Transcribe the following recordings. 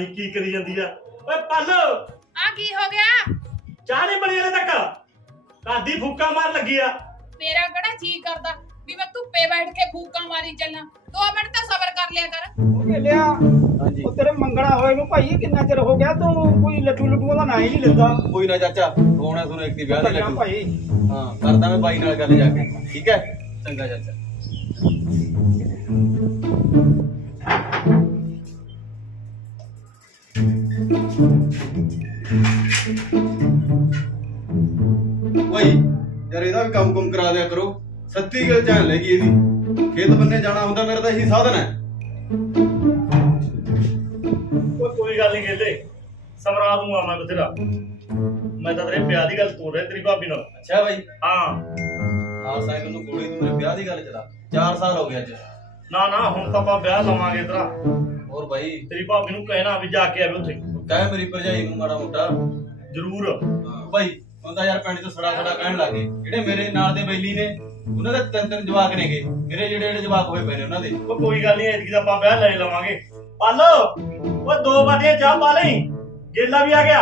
ਨੀ ਕੀ ਕਰੀ ਜਾਂਦੀ ਆ। ਓਏ ਪੱਲ ਆ ਕੀ ਹੋ ਗਿਆ? ਚਾਹ ਨਹੀਂ ਬਣੀ ਹਲੇ ਤੱਕ। ਕਾਦੀ ਫੂਕਾ ਮਾਰ ਲੱਗੀ ਆ। ਮੇਰਾ ਕਿਹੜਾ ਜੀ ਕਰਦਾ ਵੀ ਮੈਂ ਧੁੱਪੇ ਬੈਠ ਕੇ ਫੂਕਾਂ ਮਾਰੀ ਚੱਲਾਂ। 2 ਮਿੰਟ ਤਾਂ ਸਬਰ ਕਰ ਲਿਆ ਕਰ। ਉਹ ਲਿਆ ਹਾਂਜੀ ਉਹ ਤੇਰੇ ਮੰਗਣਾ ਹੋਏ ਨੂੰ ਭਾਈ ਕਿੰਨਾ ਚਿਰ ਹੋ ਗਿਆ ਤੂੰ ਕੋਈ ਲੱਡੂ ਲੱਡੂਆਂ ਦਾ ਨਾਂ ਹੀ ਨਹੀਂ ਲੈਂਦਾ। ਕੋਈ ਨਾ ਚਾਚਾ ਹੋਣਾ ਤੁਹਾਨੂੰ ਇੱਕ ਦੀ ਵਿਆਹ ਦੀ ਲੱਡੂ। ਭਾਈ ਹਾਂ ਕਰਦਾ ਮੈਂ ਬਾਈ ਨਾਲ ਗੱਲ ਜਾ ਕੇ ਠੀਕ ਹੈ ਚੰਗਾ ਚਾਚਾ। ਭਾਈ ਯਾਰ ਇਹਦਾ ਵੀ ਕੰਮ ਕਰਾ ਦਿਆ ਕਰੋ। ਸੱਤੀ ਗੱਲ ਚਾਹ ਲੈ ਗਈ ਇਹਦੀ। ਖੇਤ ਬੰਨੇ ਜਾਣਾ ਹੁੰਦਾ ਮੇਰਾ ਤਾਂ ਇਹੀ ਸਾਧਨ ਹੈ। ਕੋਈ ਗੱਲ ਨਹੀਂ ਕਹਿੰਦੇ ਸਮਰਾ ਦੂੰਗਾ ਮੈਂ ਬਥੇਰਾ। ਮੈਂ ਤਾਂ ਤੇਰੇ ਵਿਆਹ ਦੀ ਗੱਲ ਤੋੜ ਰਿਹਾ ਤੇਰੀ ਭਾਬੀ ਨਾਲ। ਅੱਛਾ ਭਾਈ ਹਾਂ ਸਾਈਕਲ ਨੂੰ ਗੋਲੀ ਤੂੰ ਮੇਰੇ ਵਿਆਹ ਦੀ ਗੱਲ ਚਲਾ 4 ਸਾਲ ਹੋ ਗਏ ਅੱਜ। ਨਾ ਹੁਣ ਤਾਂ ਆਪਾਂ ਵਿਆਹ ਲਵਾਂਗੇ ਤੇਰਾ। ਹੋਰ ਭਾਈ ਤੇਰੀ ਭਾਬੀ ਨੂੰ ਕਹਿਣਾ ਵੀ ਜਾ ਕੇ ਆਵੇ ਉੱਥੇ। ਕਹਿ ਮੇਰੀ ਭਰਜਾਈ ਨੂੰ ਮਾੜਾ ਮੋਟਾ। ਜ਼ਰੂਰ। ਭਾਈ ਹੁੰਦਾ ਯਾਰ ਪਿੰਡ ਤੋਂ ਸੜਾ ਕਹਿਣ ਲੱਗੇ ਜਿਹੜੇ ਮੇਰੇ ਨਾਲ ਦੇ ਬੈਲੀ ਨੇ ਉਹਨਾਂ ਦੇ 3 ਜਵਾਕ ਨੇਗੇ। ਮੇਰੇ ਜਿਹੜੇ ਜਵਾਕ ਹੋਏ ਪਏ ਨੇ ਉਹਨਾਂ ਦੇ। ਉਹ ਕੋਈ ਗੱਲ ਨਹੀਂ ਐਤਕੀ ਤਾਂ ਆਪਾਂ ਵਿਆਹ ਲੈ ਲਵਾਂਗੇ। ਪੱਲ ਉਹ 2 ਬਾਟੀਆਂ ਚਾਹ ਪਾ ਲਈ। ਗੇਲਾ ਵੀ ਆ ਗਿਆ।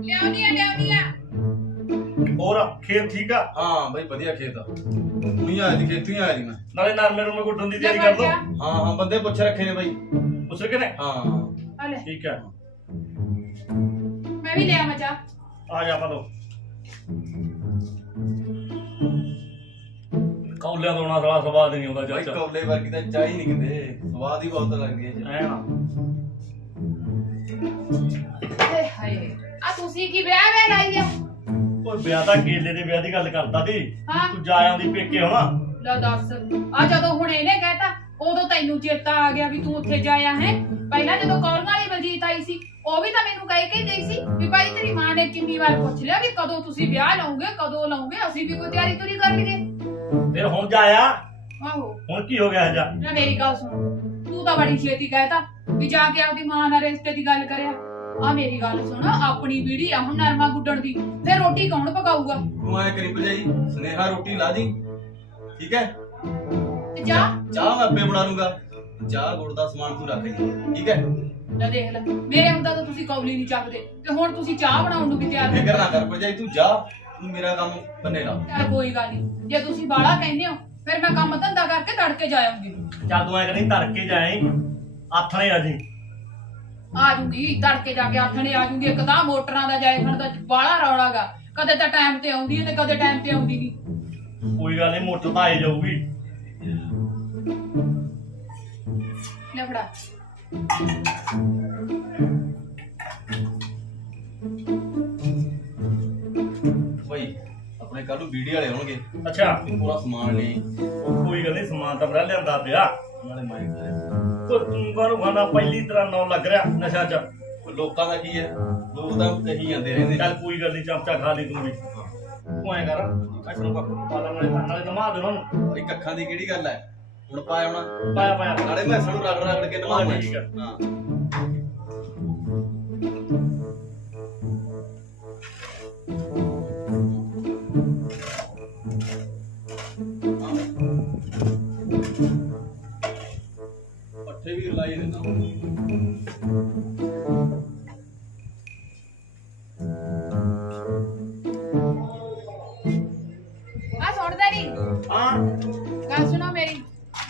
ਲਿਆਉਣੀ ਆ। ਹੋਰ ਖੇਤ ਠੀਕ ਆ? ਹਾਂ ਭਾਈ ਵਧੀਆ ਖੇਤ ਆ। ਹੁਣੀ ਆਇਆ ਦੀ ਖੇਤੀ ਆਇਆ ਦੀ ਮੈਂ। ਨਾਲੇ ਨਰਮੇ ਨੂੰ ਗੁੱਡਣ ਦੀ ਤਿਆਰੀ ਕਰ ਦੋ। ਹਾਂ ਬੰਦੇ ਪੁੱਛ ਰੱਖੇ ਨੇ ਭਾਈ। ਪੁੱਛ ਕੇ ਨੇ? ਹਾਂ ਆ ਲੈ ਠੀਕ ਹੈ ਮੈਂ ਵੀ ਲਿਆ ਮਚਾ। ਆ ਜਾ ਪਾ ਕੌਲਿਆਂ ਤੋਂ ਆਉਣਾ ਸਾਲਾ ਸਵਾਦ ਨਹੀਂ ਆਉਂਦਾ ਭਾਈ ਚਾਚਾ। ਕੌਲੇ ਵਰਗੀ ਤਾਂ ਚਾਹ ਹੀ ਨਹੀਂ ਕਿਤੇ ਸਵਾਦ ਹੀ ਬਹੁਤ ਲੱਗਦੀ ਹੈ। ਐ ਨਾ ਏ ਹਾਏ ਆ ਤੁਸੀਂ ਕੀ ਵਿਆਹ ਲਾਈ ਆ? ਉਹ ਵਿਆਹ ਤਾਂ ਕੇਲੇ ਦੇ ਵਿਆਹ ਦੀ ਗੱਲ ਕਰਦਾ ਸੀ। ਹਾਂ ਤੂੰ ਜਾ ਆਉਂਦੀ ਪੇਕੇ ਹੋਣਾ। ਲੈ ਦੱਸ ਆ ਜਦੋਂ ਹੁਣ ਇਹਨੇ ਕਹਿਤਾ ਉਦੋਂ ਤੈਨੂੰ ਚੇਤਾ ਆ ਗਿਆ ਵੀ ਤੂੰ ਉੱਥੇ ਜਾਇਆ ਹੈ। ਪਹਿਲਾਂ ਜਦੋਂ ਕੌਲਾਂ ਵਾਲੀ ਬਲਜੀਤ ਆਈ ਸੀ ਉਹ ਵੀ ਤਾਂ ਮੈਨੂੰ ਕਹਿ ਕੇ ਗਈ ਸੀ ਵੀ ਭਾਈ ਤੇਰੀ ਮਾਂ ਨੇ ਕਿੰਨੀ ਵਾਰ ਪੁੱਛ ਲਿਆ ਵੀ ਕਦੋਂ ਤੁਸੀਂ ਵਿਆਹ ਲਾਉਂਗੇ ਕਦੋਂ ਲਾਉਂਗੇ ਅਸੀਂ ਵੀ ਕੋਈ ਤਿਆਰੀ ਤੁਰੀ ਕਰ ਲਈਏ। ਫਿਰ ਹੁਣ ਜਾਇਆ। ਆਹੋ ਹੁਣ ਕੀ ਹੋ ਗਿਆ ਜਾ? ਨਾ ਮੇਰੀ ਗੱਲ ਸੁਣ ਤੂੰ ਤਾਂ ਬੜੀ ਛੇਤੀ ਕਹਿਤਾ ਵੀ ਜਾ ਕੇ ਆਪਦੀ ਮਾਂ ਨਾਲ ਰਿਸ਼ਤੇ ਦੀ ਗੱਲ ਕਰਿਆ। ਆ ਮੇਰੀ ਗੱਲ ਸੁਣ ਆਪਣੀ ਬੀੜੀ ਆ ਹੁਣ ਨਰਮਾ ਗੁੱਡਣ ਦੀ ਫਿਰ ਰੋਟੀ ਕੌਣ ਪਕਾਊਗਾ? ਤੂੰ ਐ ਕਰੀ ਭਰਜਾਈ ਸੁਨੇਹਾ ਰੋਟੀ ਲਾ ਦੀ ਠੀਕ ਹੈ। ਤੇ ਜਾ ਚਾਹ ਮੈਂ ਆਪੇ ਬਣਾ ਲੂੰਗਾ। ਚਾਹ ਗੁੜ ਦਾ ਸਮਾਨ ਤੂੰ ਰੱਖ ਜੀ ਠੀਕ ਹੈ। ਲੈ ਦੇਖ ਲੈ ਮੇਰੇ ਹੁੰਦਾ ਤਾਂ ਤੁਸੀਂ ਕੌਲੀ ਨਹੀਂ ਚੱਕਦੇ ਤੇ ਹੁਣ ਤੁਸੀਂ ਚਾਹ ਬਣਾਉਣ ਨੂੰ ਵੀ ਤਿਆਰ ਫਿਕਰ ਨਾ ਕਰ ਭਰਜਾਈ ਤੂੰ ਜਾ ਤੂੰ ਮੇਰਾ ਕੰਮ ਬੰਨੇ ਲਾ। ਚੱਲ ਕੋਈ ਗੱਲ ਨਹੀਂ ਜੇ ਤੁਸੀਂ ਬਾਹਲਾ ਕਹਿੰਦੇ ਹੋ ਫਿਰ ਮੈਂ ਕੰਮ ਧੰਦਾ ਕਰਕੇ ਤੜਕੇ ਜਾ ਆਉਂਗੀ। ਚੱਲ ਤੂੰ ਐ ਕਰੀ ਤੜਕੇ ਜਾਏ ਆਥਣੇ ਆ ਜੀ। ਆ ਜੂਗੀ ਤੜਕੇ ਜਾ ਕੇ ਆਥਣੇ ਆ ਜੂਗੀ। ਇੱਕ ਤਾਂ ਮੋਟਰਾਂ ਦਾ ਜਾਏ ਖਣ ਦਾ ਬਾਹਲਾ ਰੌਲਾਗਾ ਕਦੇ ਤਾਂ ਟਾਈਮ ਤੇ ਆਉਂਦੀ ਹੈ ਤੇ ਕਦੇ ਟਾਈਮ ਤੇ ਆਉਂਦੀ ਨਹੀਂ। ਕੋਈ ਗੱਲ ਨਹੀਂ ਮੋਟਰ ਤਾਂ ਆਏ ਜਾਊਗੀ। ਲੈ ਫੜਾ ਭਾਈ ਆਪਣੇ ਕੱਲ ਨੂੰ ਵੀਡੀਓ ਵਾਲੇ ਆਉਣਗੇ। ਅੱਛਾ ਪੂਰਾ ਸਮਾਨ ਲਈ ਉਹ ਕੋਈ ਗੱਲ ਨਹੀਂ ਸਮਾਨ ਤਾਂ ਬੜਾ ਲਿਆਂਦਾ ਪਿਆ। ਨਾਲੇ ਮਾਈਕ ਕਰੇ। ਤੂੰ ਕਾਹਨੂੰ ਖਾਣਾ ਪਹਿਲੀ ਤਰ੍ਹਾਂ ਨਾਂ ਲੱਗ ਰਿਹਾ ਨਸ਼ਾ ਚ। ਲੋਕਾਂ ਦਾ ਕੀ ਹੈ ਲੋਕ ਤਾਂ ਕਹੀ ਜਾਂਦੇ ਰਹਿੰਦੇ। ਚੱਲ ਕੋਈ ਗੱਲ ਨਹੀਂ ਚਮਚਾ ਖਾ ਲਈ ਤੂੰ ਵੀ। ਤੂੰ ਐ ਕਰ ਐਸਨੂੰ ਪਾ ਲਾ ਨਾਲੇ ਨਮਾ ਦੇ ਉਹਨਾਂ ਨੂੰ। ਭਾਈ ਕੱਖਾਂ ਦੀ ਕਿਹੜੀ ਗੱਲ ਹੈ ਹੁਣ ਪਾਇਆ ਹੋਣਾ। ਪਾਇਆ ਨਾਲੇ ਮੈਂ ਸਾਨੂੰ ਰਗੜ ਕੇ ਨਵਾਉਣਾ। ਠੀਕ ਆ। ਹਾਂ ਪੱਠੇ ਵੀ ਲਾਈ ਦਿੰਦਾ। ਆ ਸੁਣਦਾ ਨਹੀਂ ਹਾਂ ਗੱਲ ਸੁਣੋ ਮੇਰੀ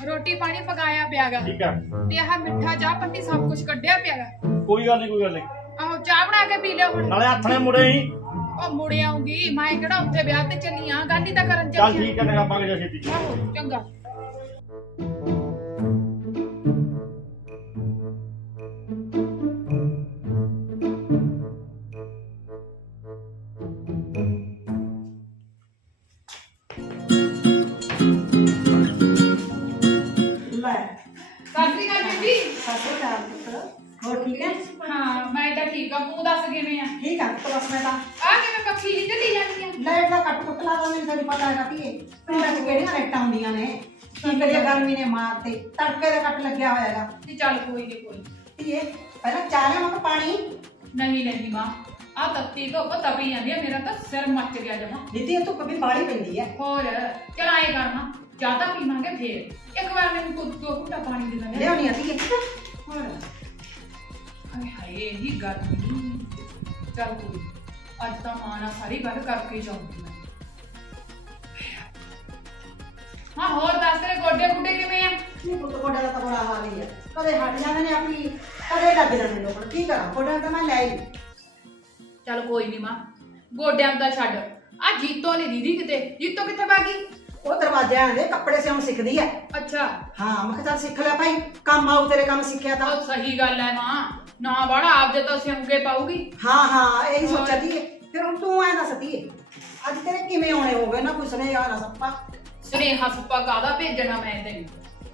ਰੋਟੀ ਪਾਣੀ ਪਕਾਇਆ ਪਿਆਗਾ ਠੀਕ ਆ। ਤੇ ਆਹ ਮਿੱਠਾ ਚਾਹ ਪੱਤੀ ਸਭ ਕੁਝ ਕੱਢਿਆ ਪਿਆਗਾ। ਕੋਈ ਗੱਲ ਨਹੀਂ ਆਹੋ ਚਾਹ ਬਣਾ ਕੇ ਪੀ ਲਿਓ ਹੁਣ। ਨਾਲੇ ਆਥਣੇ ਮੁੜੇ ਹੀ। ਉਹ ਮੁੜ ਆਉਂਗੀ ਮੈਂ ਕਿਹੜਾ ਉੱਥੇ ਵਿਆਹ ਤੇ ਚੱਲੀ ਆ ਗੱਲ ਹੀ ਤਾਂ ਕਰਨ ਚੱਲ ਚੱਲੀ ਠੀਕ ਹੈ ਟਕਾ ਪਾ ਕੇ ਜਾ ਛੇਤੀ। ਆਹੋ ਚੰਗਾ। ਸਾਸਰੀ ਕਾਲ ਬੀਬੀ। ਹੋਰ ਠੀਕ ਹੈ? ਹਾਂ ਮੈਂ ਤਾਂ ਠੀਕ ਆ ਤੂੰ ਦੱਸ ਕਿਵੇਂ ਆ? ਠੀਕ ਆ ਤਾਂ ਬਸ ਮੈਂ ਤਾਂ ਆ ਕਿਵੇਂ ਪੱਖੀ ਜੀ ਚੱਲੀ ਜਾਂਦੀ ਆ? ਲਾਈਟ ਦਾ ਕੱਟ ਕੁੱਟ ਲਾ ਦਾ ਮੈਨੂੰ ਤੈਨੂੰ ਪਤਾ ਹੈਗਾ ਧੀਏ ਪਿੰਡਾਂ 'ਚ ਕਿਹੜੀਆਂ ਲਾਈਟਾਂ ਹੁੰਦੀਆਂ ਨੇ ਕੀ ਕਰੀਏ ਗਰਮੀ ਨੇ ਮਾਰਤੇ ਤੜਕੇ ਦਾ ਕੱਟ ਲੱਗਿਆ ਹੋਇਆ ਹੈਗਾ ਤੇ ਚੱਲ ਕੋਈ ਨਹੀਂ ਕੋਈ ਧੀਏ ਪਹਿਲਾਂ ਚਾਹ ਲਿਆਵਾਂ ਕਿ ਪਾਣੀ ਨਹੀਂ ਲੈਂਦੀ ਮਾਂ ਆ ਤੱਤੀ ਧੁੱਪ ਤਪੀ ਜਾਂਦੀ ਆ ਮੇਰਾ ਤਾਂ ਸਿਰ ਮੱਚ ਗਿਆ ਜਮਾ। ਦਿੱਤੀ ਇਹ ਧੁੱਪ ਵੀ ਬਾਹਲੀ ਪੈਂਦੀ ਹੈ ਹੋਰ ਚਲ ਆਏ ਕਰਨਾ ਚਾਹ ਤਾਂ ਪੀਵਾਂਗੇ ਫੇਰ ਇੱਕ ਵਾਰ ਮੈਨੂੰ ਕੁਝ 2 ਘੁੱਟਾ ਪਾਣੀ ਦੇ ਦੇ। ਲਿਆਉਣੀ ਆ ਧੀਏ ਹੋਰ ਹਾਏ ਹਾਏ ਇਹੀ ਗੱਲ ਨਹੀਂ। ਚੱਲ ਕੋਈ ਨੀ, ਅੱਜ ਤਾਂ ਮਾਂ ਨਾਲ ਸਾਰੀ ਗੱਲ ਕਰਕੇ ਜਾਊਂਗੀ ਮੈਂ। ਹਾਂ ਹੋਰ ਦੱਸ ਤੇਰੇ ਗੋਡੇ ਗੁੱਡੇ ਕਿਵੇਂ ਆ? ਨਹੀਂ ਪੁੱਤ ਗੋਡਿਆਂ ਦਾ ਤਾਂ ਬੜਾ ਹਾਲ ਹੀ ਹੈ, ਕਦੇ ਹਟ ਜਾਂਦੇ ਨੇ ਆਪਣੀ, ਕਦੇ ਲੱਗ ਜਾਂਦੇ ਨੇ ਲੋਕ। ਕੀ ਕਰਾਂ, ਗੋਡਿਆਂ ਤਾਂ ਮੈਂ ਲੈ ਹੀ। ਚੱਲ ਕੋਈ ਨਹੀਂ ਮਾਂ, ਗੋਡਿਆਂ ਦਾ ਛੱਡ। ਆ ਜੀਤੋ ਨੇ ਦੀਦੀ ਕਿਤੇ, ਜੀਤੋ ਕਿੱਥੇ ਭਾਗੀ? ਉਹ ਦਰਵਾਜ਼ਿਆਂ ਦੇ ਕੱਪੜੇ ਸਿਉਣ ਸਿੱਖਦੀ ਹੈ। ਅੱਛਾ ਹਾਂ ਮੈਂ ਕਿਹਾ ਚੱਲ ਸਿੱਖ ਲੈ ਭਾਈ, ਕੰਮ ਆਊ ਤੇਰੇ, ਕੰਮ ਸਿੱਖਿਆ ਤਾਂ। ਉਹ ਸਹੀ ਗੱਲ ਹੈ ਮਾਂ, ਨਾ ਬੜਾ ਆਪਦੇ ਤਾਂ ਸਿਉਂਕੇ ਪਾਉਗੀ। ਹਾਂ ਇਹੀ ਸੋਚਿਆ ਤੀ। ਫਿਰ ਹੁਣ ਤੂੰ ਐਂ ਦੱਸ ਤੀ ਅੱਜ ਤੇਰੇ ਕਿਵੇਂ ਆਉਣੇ ਹੋ ਗਏ ਨਾ, ਕੋਈ ਸੁਨੇਹਾ ਨਾ ਸੱਪਾ। ਸੁਨੇਹਾ ਸੁੱਪਾ ਕਾਹਦਾ ਭੇਜਣਾ ਮੈਂ ਤੈਨੂੰ?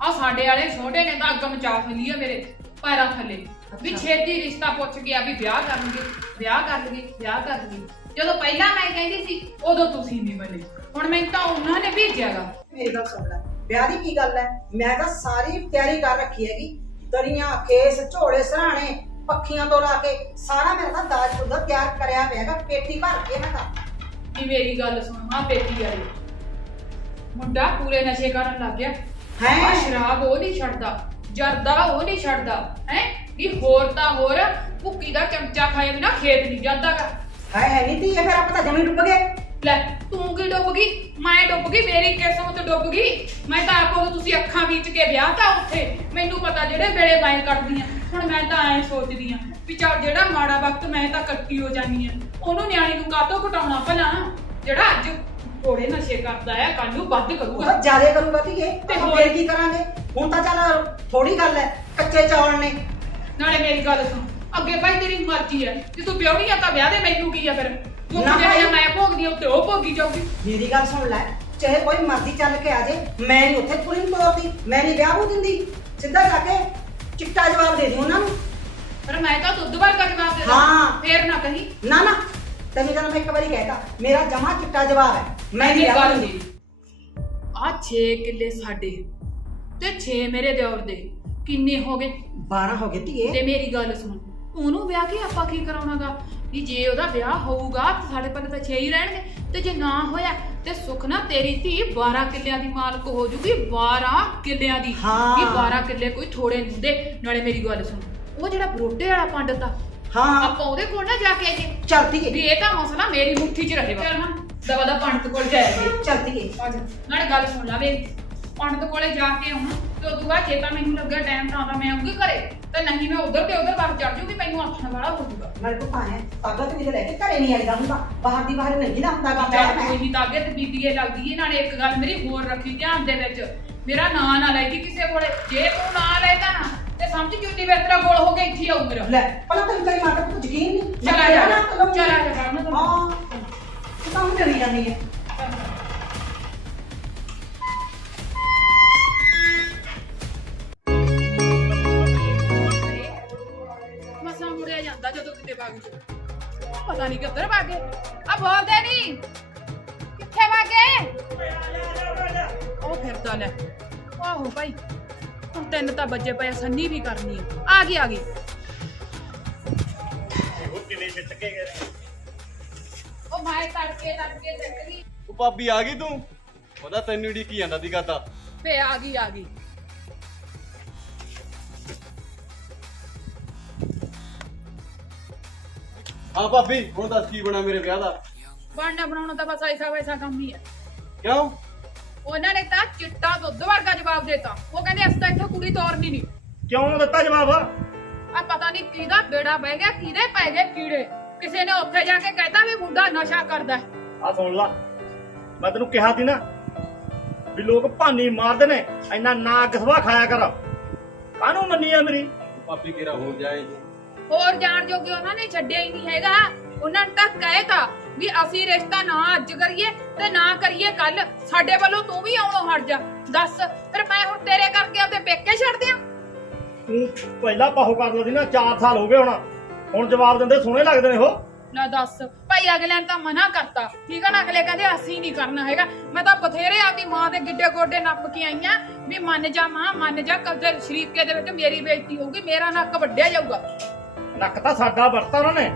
ਆ ਸਾਡੇ ਵਾਲੇ ਛੋਟੇ ਨੇ ਤਾਂ ਅੱਗ ਮਚਾ ਫਲੀ ਆ ਮੇਰੇ ਪੈਰਾਂ ਥੱਲੇ ਵੀ ਛੇਤੀ ਰਿਸ਼ਤਾ ਪੁੱਛ ਗਿਆ ਵੀ ਵਿਆਹ ਕਰਨਗੇ ਵਿਆਹ ਕਰਨਗੇ ਵਿਆਹ ਕਰਨਗੇ। ਜਦੋਂ ਪਹਿਲਾਂ ਮੈਂ ਕਹਿੰਦੀ ਸੀ ਉਦੋਂ ਤੁਸੀਂ ਨਹੀਂ ਬਣੇ, ਹੁਣ ਮੈਨੂੰ ਤਾਂ ਉਹਨਾਂ ਨੇ ਭੇਜਿਆਗਾ। ਮੇਰੀ ਗੱਲ ਸੁਣ ਲੈ, ਵਿਆਹ ਦੀ ਕੀ ਗੱਲ ਹੈ? ਮੈਂ ਤਾਂ ਸਾਰੀ ਤਿਆਰੀ ਕਰ ਰੱਖੀ ਹੈਗੀ, ਦਰੀਆਂ ਖੇਸ ਝੋਲੇ ਸਰਾਣੇ ਪੱਖੀਆਂ ਤੋਂ ਲਾ ਕੇ ਸਾਰਾ ਮੇਰਾ ਤਾਂ ਦਾਜ ਉਹਦਾ ਤਿਆਰ ਕਰਿਆ ਪਿਆ ਹੈਗਾ, ਪੇਟੀ ਭਰ ਕੇ ਮੈਂ ਤਾਂ। ਵੀ ਮੇਰੀ ਗੱਲ ਸੁਣ ਹਾਂ, ਪੇਟੀ ਵਾਲੀ ਮੁੰਡਾ ਪੂਰੇ ਨਸ਼ੇ ਕਰਨ ਲੱਗ ਗਿਆ ਹੈਂ? ਆ ਸ਼ਰਾਬ ਉਹ ਨਹੀਂ ਛੱਡਦਾ, ਜਰਦਾ ਉਹ ਨਹੀਂ ਛੱਡਦਾ ਹੈ ਵੀ ਹੋਰ ਤਾਂ ਹੋਰ ਭੁੱਕੀ ਦਾ ਚਮਚਾ ਖਾਏ ਬਿਨਾ ਖੇਤ ਨਹੀਂ ਜਾਂਦਾਗਾ। ਹੈ ਨਹੀਂ ਤੀ, ਇਹ ਫਿਰ ਆਪਾਂ ਤਾਂ ਜਮੀ ਡੁੱਬ ਗਏ। ਲੈ ਤੂੰ ਕੀ ਡੁੱਬ ਗਈ? ਮੈਂ ਡੁੱਬ ਗਈ, ਮੇਰੀ ਕਿਸਮਤ ਡੁੱਬ ਗਈ। ਮੈਂ ਤਾਂ ਆਪੋ ਤੁਸੀਂ ਅੱਖਾਂ ਵਿੱਚ ਕੇ ਵਿਆਹ ਤਾਂ ਉੱਥੇ ਮੈਨੂੰ ਪਤਾ ਜਿਹੜੇ ਵੇਲੇ ਮੈਂ ਕੱਟਦੀ ਆ। ਹੁਣ ਮੈਂ ਤਾਂ ਐਂ ਸੋਚਦੀ ਆ ਵੀ ਚੱਲ ਜਿਹੜਾ ਮਾੜਾ ਵਕਤ ਮੈਂ ਤਾਂ ਕੱਟੀ ਹੋ ਜਾਨੀ ਆ, ਉਹਨੂੰ ਨਿਆਣੀ ਨੂੰ ਕਾਹਤੋਂ ਘਟਾਉਣਾ ਭਲਾ? ਜਿਹੜਾ ਅੱਜ ਥੋੜੇ ਨਸ਼ੇ ਕਰਦਾ ਆ ਕੱਲ ਨੂੰ ਵੱਧ ਉਹ ਕਰੂਗਾ। ਤਾਂ ਜ਼ਿਆਦੇ ਕਰੂਗਾ ਧੀਏ, ਤੇ ਆਪਾਂ ਹੋਰ? ਫੇਰ ਕੀ ਕਰਾਂਗੇ? ਹੁਣ ਤਾਂ ਚੱਲ ਥੋੜੀ ਗੱਲ ਹੈ, ਕੱਚੇ ਚੌਲ ਨੇ। ਨਾਲੇ ਮੇਰੀ ਗੱਲ ਸੁਣ, ਅੱਗੇ ਭਾਈ ਤੇਰੀ ਮਰਜ਼ੀ ਹੈ, ਜੇ ਤੂੰ ਵਿਆਹਣੀ ਆ ਤਾਂ ਵਿਆਹ ਦੇ, ਮੈਨੂੰ ਕੀ ਆ ਫਿਰ? ਤੂੰ ਨਾ ਜਿਹੜਾ ਭਾਈ। ਮੈਂ ਭੋਗਦੀ ਆ ਉੱਤੇ ਉਹ ਭੋਗੀ ਜਾਊਗੀ। ਮੇਰੀ ਗੱਲ ਸੁਣ ਲੈ, ਚਾਹੇ ਕੋਈ ਮਰਜ਼ੀ ਚੱਲ ਕੇ ਆ ਜੇ, ਮੈਂ ਨਹੀਂ ਉੱਥੇ ਕੁੜੀ ਨੂੰ ਤੋਰਦੀ, ਮੈਂ ਨਹੀਂ ਵਿਆਹ ਨੂੰ ਦਿੰਦੀ। ਸਿੱਧਾ ਜਾ ਕੇ ਚਿੱਟਾ ਜਵਾਬ ਦੇ ਦੀ ਉਹਨਾਂ ਨੂੰ। ਪਰ ਮੈਂ ਤਾਂ ਦੁੱਧ ਵਰਗਾ ਜਵਾਬ ਦੇ ਹਾਂ। ਫੇਰ ਨਾ ਕਹੀਂ। ਨਾ ਤੈਨੂੰ ਤਾਂ ਮੈਂ ਇੱਕ ਵਾਰੀ ਕਹਿਤਾ, ਮੇਰਾ ਜਮਾ ਚਿੱਟਾ ਜਵਾਬ ਹੈ, ਮੈਂ ਨਹੀਂ ਮੇਰੀ ਵਿਆਹ ਗੱਲ ਦਿੰਦੀ। ਆ 6 ਕਿੱਲੇ ਸਾਡੇ ਤੇ 6 ਮੇਰੇ ਦਿਓਰ ਦੇ, ਕਿੰਨੇ ਹੋ ਗਏ? 12 ਹੋ ਗਏ ਧੀਏ। ਤੇ ਮੇਰੀ ਗੱਲ ਸੁਣ, ਉਹਨੂੰ ਵਿਆਹ ਕੇ ਆਪਾਂ ਕੀ ਕਰਾਉਣਾਗਾ? ਵੀ ਜੇ ਉਹਦਾ ਵਿਆਹ ਹੋਊਗਾ ਤਾਂ ਸਾਡੇ ਪੱਲੇ ਤਾਂ 6 ਹੀ ਰਹਿਣਗੇ, ਤੇ ਜੇ ਨਾ ਹੋਇਆ ਤੇ ਸੁਖ ਨਾ ਤੇਰੀ ਧੀ 12 ਕਿੱਲਿਆਂ ਦੀ ਮਾਲਕ ਹੋ ਜੂਗੀ। 12 ਕਿੱਲਿਆਂ ਦੀ। ਹਾਂ। ਵੀ 12 ਕਿੱਲੇ ਕੋਈ ਥੋੜੇ ਨਹੀਂ ਹੁੰਦੇ। ਨਾਲੇ ਮੇਰੀ ਗੱਲ ਸੁਣ, ਉਹ ਜਿਹੜਾ ਬਰੋਟੇ ਵਾਲਾ ਪੰਡਤ ਆ, ਹਾਂ ਆਪਾਂ ਉਹਦੇ ਕੋਲ ਨਾ ਜਾ ਕੇ ਆਈਏ ਚੱਲ ਵੀ ਧੀਏ, ਇਹ ਤਾਂ ਮਸਲਾ ਮੇਰੀ ਮੁੱਠੀ 'ਚ ਰਹੇਗਾ। ਚੱਲ ਨਾ ਦਵਾ ਦਾ ਪੰਡਤ ਕੋਲ ਜਾਈਏ। ਚੱਲ ਧੀਏ। ਨਾਲੇ ਗੱਲ ਸੁਣ ਲਾ ਮੇਰੀ, ਪੰਡਤ ਕੋਲੇ ਜਾ ਕੇ ਆਉਂ ਤੇ ਉਦੋਂ ਬਾਅਦ ਜੇ ਤਾਂ ਮੈਨੂੰ ਲੱਗਿਆ ਟਾਈਮ ਤਾਂ ਮੈਂ ਆਉਂਗੀ ਘਰੇ, ਤੇ ਨਹੀਂ ਮੈਂ ਉਧਰ ਤੇ ਉਧਰ ਬਾਹਰ ਚੜ ਜੂਗੀ, ਮੈਨੂੰ ਆਖਣ ਵਾਲਾ ਹੋ ਜੂਗਾ। ਨਾਲੇ ਤੂੰ ਪਾਏ ਤਾਕਤ ਵੀ ਲੈ ਕੇ ਘਰੇ ਨਹੀਂ ਆਈਦਾ ਹੁੰਦਾ, ਬਾਹਰ ਦੀ ਬਾਹਰ ਨਹੀਂ ਨਾ ਹੁੰਦਾ ਕੰਮ ਚੱਲ ਹੈ। ਕੋਈ ਨਹੀਂ, ਤਾਗੇ ਤੇ ਬੀਬੀਏ ਲੱਗਦੀ ਏ। ਨਾਲੇ ਇੱਕ ਗੱਲ ਮੇਰੀ ਹੋਰ ਰੱਖੀ ਧਿਆਨ ਦੇ ਵਿੱਚ, ਮੇਰਾ ਨਾਂ ਨਾ ਲੈ ਕੇ ਕਿਸੇ ਕੋਲੇ, ਜੇ ਤੂੰ ਨਾਂ ਲੈਦਾ ਨਾ ਤੇ ਸਮਝ ਜੁੱਤੀ ਵੇਤਰਾ ਗੋਲ ਹੋ ਕੇ ਇੱਥੇ ਆਉ ਮੇਰਾ। ਲੈ ਪਹਿਲਾਂ ਤੈਨੂੰ ਤੇਰੀ ਮਾਤਾ ਤੋਂ ਯਕੀਨ ਨਹੀਂ। ਚਲਾ ਜਾ ਚਲਾ ਜਾ ਹਾਂ ਤੂੰ ਤਾਂ ਹੁਣ ਡਰੀ ਜਾਂਦੀ ਹੈ। ਮਸਾਂ ਮੁੜਿਆ ਜਾਂਦਾ ਜਦੋਂ ਕਿਤੇ ਵਗ ਜਾ, ਪਤਾ ਨਹੀਂ ਕਿੱਧਰ ਵਗ ਗਏ। ਆ ਬੋਲਦੇ ਨਹੀਂ, ਕਿੱਥੇ ਵਗ ਗਏ? ਉਹ ਫਿਰਦਾ ਲੈ। ਆਹੋ ਭਾਈ, ਹੁਣ 3 ਤਾਂ ਵੱਜੇ ਪਏ, ਸੰਨੀ ਵੀ ਕਰਨੀ ਆ ਗਈ ਆ ਗਈ। ਉਹ ਕਿਵੇਂ ਛਿੱਟ ਕੇ ਗਏ ਨੇ? ਉਹ ਮੈਂ ਤੜਕੇ ਚੱਕ ਲਈ ਉਹ ਭਾਬੀ ਆ ਗਈ ਤੂੰ? ਉਹਦਾ ਤੈਨੂੰ ਢੀਕੀ ਜਾਂਦਾ ਦੀ ਕਰਦਾ। ਫੇ ਆ ਗਈ। ਹਾਂ ਭਾਬੀ, ਹੁਣ ਦੱਸ ਕੀ ਬਣਾ ਮੇਰੇ ਵਿਆਹ ਦਾ? ਬਣਨਾ ਬਣਾਉਣਾ ਤਾਂ ਬਸ ਐਸਾ ਵੈਸਾ ਕੰਮ ਹੀ ਹੈ। ਕਿਉਂ? ਉਹਨਾਂ ਨੇ ਤਾਂ ਚਿੱਟਾ ਦੁੱਧ ਵਰਗਾ ਜਵਾਬ ਦੇਤਾ। ਉਹ ਕਹਿੰਦੇ ਅਸੀਂ ਤਾਂ ਇੱਥੇ ਕੁੜੀ ਤੋਰਨੀ ਨਹੀਂ। ਕਿਉਂ ਦਿੱਤਾ ਜਵਾਬ? ਆ ਪਤਾ ਨਹੀਂ ਕਿਹਦਾ ਬੇੜਾ ਬਹਿ ਗਿਆ, ਕਿਹਦੇ ਪੈ ਗਏ ਕੀੜੇ। ਕਿਸੇ ਨੇ ਉੱਥੇ ਜਾ ਕੇ ਕਹਿਤਾ ਵੀ ਮੁੰਡਾ ਨਸ਼ਾ ਕਰਦਾ। ਆ ਸੁਣ ਲਾ, ਮੈਂ ਤੈਨੂੰ ਕਿਹਾ ਸੀ ਨਾ ਵੀ ਲੋਕ ਭਾਨੀ ਮਾਰਦੇ ਨੇ, ਇੰਨਾ ਨਾ ਗਸਵਾ ਖਾਇਆ ਕਰ। ਕਾਹਨੂੰ ਮੰਨੀ ਆ ਮੇਰੀ? ਭਾਬੀ ਕਿਹੜਾ ਹੋ ਜਾਏ ਤੂੰ? ਹੋਰ ਜਾਣ ਜੋਗੇ ਉਹਨਾਂ ਨੇ ਛੱਡਿਆ ਹੀ ਨਹੀਂ ਹੈਗਾ। ਉਹਨਾਂ ਨੇ ਤਾਂ ਕਹਿਤਾ ਵੀ ਅਸੀਂ ਰਿਸ਼ਤਾ ਨਾ ਅੱਜ ਕਰੀਏ ਤੇ ਨਾ ਕਰੀਏ ਕੱਲ, ਸਾਡੇ ਵੱਲੋਂ ਤੂੰ ਵੀ ਆਉਣੋਂ ਹਟ ਜਾ। ਦੱਸ ਫਿਰ ਮੈਂ ਹੁਣ ਤੇਰੇ ਕਰਕੇ ਉਹਦੇ ਪੇਕੇ ਛੱਡ ਦਿਆਂ? ਤੂੰ ਪਹਿਲਾਂ ਪਾਹੋ ਕਰ ਲਦੀ ਨਾ, 4 ਸਾਲ ਹੋ ਗਏ ਹੁਣ ਜਵਾਬ ਦਿੰਦੇ ਸੋਹਣੇ ਲੱਗਦੇ ਨੇ ਉਹ। ਲੈ ਦੱਸ ਭਾਈ, ਅਗਲੇ ਨੇ ਤਾਂ ਮਨਾ ਕਰਤਾ, ਠੀਕ ਆ ਨਾ। ਅਗਲੇ ਕਹਿੰਦੇ ਅਸੀਂ ਨਹੀਂ ਕਰਨਾ ਹੈਗਾ। ਮੈਂ ਤਾਂ ਬਥੇਰੇ ਆਪਦੀ ਮਾਂ ਦੇ ਗਿੱਡੇ ਗੋਡੇ ਨੱਪ ਕੇ ਆਈਆਂ ਵੀ ਮੰਨ ਜਾ ਮਾਂ, ਮੰਨ ਜਾ, ਕਦੇ ਸ਼ਰੀਕੇ ਦੇ ਵਿੱਚ ਮੇਰੀ ਬੇਇੱਜ਼ਤੀ ਹੋਊਗੀ, ਮੇਰਾ ਨੱਕ ਵੱਢਿਆ ਜਾਊਗਾ। ਨੱਕ ਤਾਂ ਸਾਡਾ ਵਰਤਾ ਉਹਨਾਂ ਨੇ।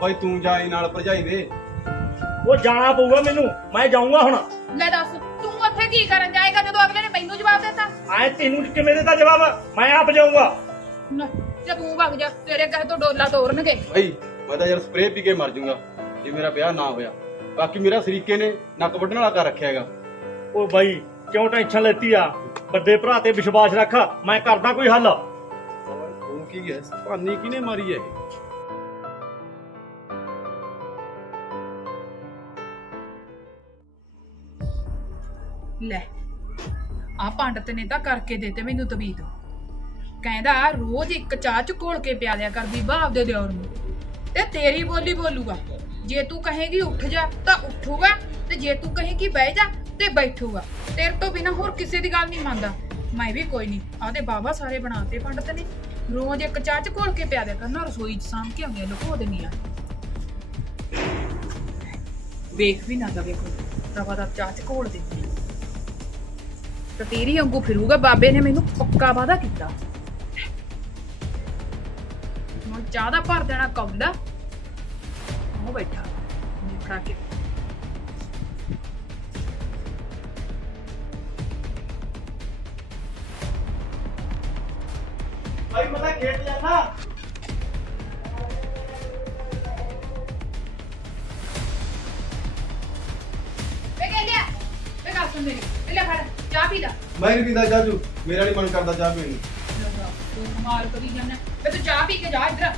ਭਾਈ ਤੂੰ ਜਾਏ ਨਾਲ ਭਰਜਾਈ ਦੇ। ਉਹ ਜਾਣਾ ਪਊਗਾ ਮੈਨੂੰ, ਮੈਂ ਜਾਊਂਗਾ ਹੁਣ। ਲੈ ਦੱਸ ਤੂੰ ਉੱਥੇ ਕੀ ਕਰਨ ਜਾਏਗਾ ਜਦੋਂ ਅਗਲੇ ਨੇ ਮੈਨੂੰ ਜਵਾਬ ਦਿੱਤਾ? ਆਏ ਤੈਨੂੰ ਕਿਵੇਂ ਦਿੱਤਾ ਜਵਾਬ? ਮੈਂ ਆਪ ਜਾਊਂਗਾ। ਜਾਂ ਤੂੰ ਭੱਗ ਜਾ, ਤੇਰੇ ਕਹੇ ਤੋਂ ਡੋਲਾ ਤੋੜਨਗੇ। ਭਾਈ ਮੈਂ ਤਾਂ ਯਾਰ ਸਪਰੇਅ ਪੀ ਕੇ ਮਰ ਜਾਊਂਗਾ ਜੇ ਮੇਰਾ ਵਿਆਹ ਨਾ ਹੋਇਆ। ਬਾਕੀ ਮੇਰਾ ਸਰੀਕੇ ਨੇ ਨੱਕ ਵੱਢਣ ਵਾਲਾ ਕਰ ਰੱਖਿਆ ਹੈਗਾ। ਉਹ ਬਾਈ ਕਿਉਂ ਟੈਨਸ਼ਨ ਲੈਤੀ ਆ? ਵੱਡੇ ਭਰਾ ਤੇ ਵਿਸ਼ਵਾਸ ਰੱਖ, ਮੈਂ ਕਰਦਾ ਕੋਈ ਹੱਲ। ਉਹ ਕੀ ਹੈ, ਭਾਨੀ ਕਿਹਨੇ ਮਾਰੀ ਹੈ ਇਹ? ਲੈ ਆ ਪੰਡਤ ਨੇ ਤਾਂ ਕਰਕੇ ਦਿੱਤੇ ਮੈਨੂੰ ਤਬੀਤ। ਕਹਿੰਦਾ ਰੋਜ਼ ਇੱਕ ਚਾਹ ਚ ਘੋਲ ਕੇ ਪਿਆ ਦਿਆ ਕਰ ਬੀਬਾ ਆਪਦੇ ਦਿਓਰ ਨੂੰ, ਤੇ ਤੇਰੀ ਬੋਲੀ ਬੋਲੂਗਾ। ਜੇ ਤੂੰ ਕਹੇਗੀ ਉੱਠ ਜਾ ਤਾਂ ਉੱਠੂਗਾ, ਤੇ ਜੇ ਤੂੰ ਕਹੇਗੀ ਬਹਿ ਜਾ ਤੇ ਬੈਠੂਗਾ। ਤੇਰੇ ਤੋਂ ਬਿਨਾ ਹੋਰ ਕਿਸੇ ਦੀ ਗੱਲ ਨਹੀਂ ਮੰਨਦਾ। ਮੈਂ ਵੀ ਕੋਈ ਨਹੀਂ, ਆਦੇ ਬਾਬਾ ਸਾਰੇ ਬਣਾਤੇ ਪੰਡਤ ਨੇ। ਰੋਜ਼ ਇੱਕ ਚਾਹ ਚ ਘੋਲ ਕੇ ਪਿਆ ਦਿਆ ਕਰਨਾ, ਰਸੋਈ ਚ ਸਾਂਭ ਕੇ ਆਉਂਦੀਆਂ ਲੁਕੋ ਦਿੰਦੀ ਆ। ਵੇਖ ਵੀ ਨਾ ਦਵੇ ਕੋਈ, ਦਵਾ ਦਾ ਚਾਹ ਚ ਘੋਲ ਦਿੰਦੀ ਆ। ਤੇ ਤੇਰੀ ਵਾਂਗੂ ਫਿਰੂਗਾ। ਬਾਬੇ ਨੇ ਮੈਨੂੰ ਪੱਕਾ ਵਾਅਦਾ ਕੀਤਾ। ਹੁਣ ਚਾਹ ਦਾ ਭਰ ਦੇਣਾ ਕੌਲਾ। ਉਹ ਬੈਠਾ ਫੜਾ ਕੇ। ਭਾਈ ਮੈਂ ਤਾਂ ਖੇਤ ਜਾਣਾ। ਵੇ ਕਹਿੰਦਿਆ ਵੇ ਗੱਲ ਸੁਣ ਮੇਰੀ, ਲੈ ਫੜ ਚਾਹ ਪੀ ਲੈ। ਮੈਂ ਨਹੀਂ ਪੀਂਦਾ ਚਾਚੂ, ਮੇਰਾ ਨਹੀਂ ਮਨ ਕਰਦਾ ਚਾਹ ਪੀਣ ਨੂੰ। ਤੂੰ ਮਾਰ ਕਰੀ ਜਾਂਦਾ ਵੇ, ਤੂੰ ਚਾਹ ਪੀ ਕੇ ਜਾ ਇੱਧਰ।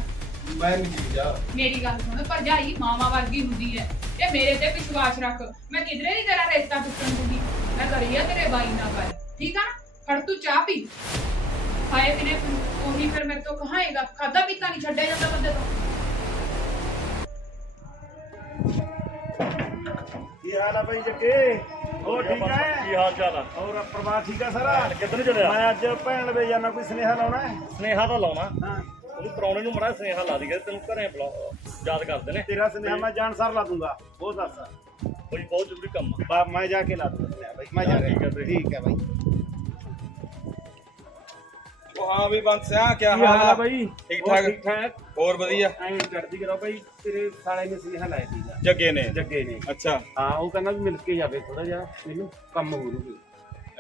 ਮੈਂ ਨਹੀਂ ਪੀਂਦਾ। ਮੇਰੀ ਗੱਲ ਸੁਣ, ਭਰਜਾਈ ਮਾਵਾ ਵਰਗੀ ਹੁੰਦੀ ਹੈ ਤੇ ਮੇਰੇ ਤੇ ਵਿਸ਼ਵਾਸ ਰੱਖ। ਮੈਂ ਕਿਧਰੇ ਨਹੀਂ ਤੇਰਾ ਰਿਸ਼ਤਾ ਟੁੱਟਣ ਦੂੰਗੀ। ਮੈਂ ਕਰੀ ਆ ਤੇਰੇ ਬਾਈ ਨਾਲ ਗੱਲ, ਠੀਕ ਆ ਨਾ? ਫੜ ਤੂੰ ਚਾਹ ਪੀ। ਖਾਏ ਬਿਨੇ ਉਹੀ ਫਿਰ ਮੇਰੇ ਤੋਂ ਕਹਾਏਗਾ। ਖਾਦਾ ਪੀਤਾ ਨਹੀਂ ਛੱਡਿਆ ਜਾਂਦਾ ਬੰਦੇ ਤੋਂ। ਕੀ ਹਾਲ ਆ ਭਾਈ ਜੱਗੇ? ਹੋਰ ਠੀਕ ਹੈ? ਕੀ ਹਾਲ ਚਾਲ ਆ? ਹੋਰ ਪਰਿਵਾਰ ਠੀਕ ਆ ਸਾਰਾ? ਕਿੱਧਰ ਚੱਲਿਆ? ਮੈਂ ਅੱਜ ਭੈਣ ਲਵੇ ਜਾਣਾ, ਕੋਈ ਸੁਨੇਹਾ ਲਾਉਣਾ ਹੈ? ਸੁਨੇਹਾ ਤਾਂ ਲਾਉਣਾ। ਹਾਂ, ਉਹਨੂੰ ਪ੍ਰਾਹੁਣੇ ਨੂੰ ਮੜਾ ਸੁਨੇਹਾ ਲਾ ਦੀ, ਤੈਨੂੰ ਘਰੇ ਯਾਦ ਕਰਦੇ ਨੇ। ਤੇਰਾ ਸੁਨੇਹਾ ਮੈਂ ਜਾਣ ਸਾਰ ਲਾ ਦੂੰਗਾ। ਉਹ ਦੱਸ। ਕੋਈ ਬਹੁਤ ਜ਼ਰੂਰੀ ਕੰਮ ਆ। ਮੈਂ ਜਾ ਕੇ ਲਾ ਦੂੰਗਾ ਸੁਨੇਹਾ ਭਾਈ, ਮੈਂ ਜਾ ਠੀਕ ਕੇ। ਹੈ ਭਾਈ। ਠੀਕ ਹੈ ਭਾਈ। ਉਹ ਹਾਂ ਵੀ ਬੰਦ ਸਿਆ ਕੀ ਕੀ ਹਾਲ ਹਾਲ ਆ ਆ? ਭਾਈ? ਠੀਕ ਹੋਰ ਠਾਕ। ਠੀਕ ਠਾਕ। ਹੋਰ ਵਧੀਆ। ਐਂ ਚੜਦੀ ਕਰਾ ਭਾਈ, ਤੇਰੇ ਸਾਲੇ ਨੇ ਸੁਨੇਹਾ ਲਾਇਆ ਸੀਗਾ, ਜੱਗੇ ਨੇ। ਜੱਗੇ ਨੇ। ਅੱਛਾ, ਹਾਂ, ਉਹ ਕਹਿੰਦਾ ਵੀ ਮਿਲ ਕੇ ਜਾਵੇ ਥੋੜਾ ਜਿਹਾ, ਮੈਨੂੰ ਕੰਮ ਹੋ ਜੂਗੀ।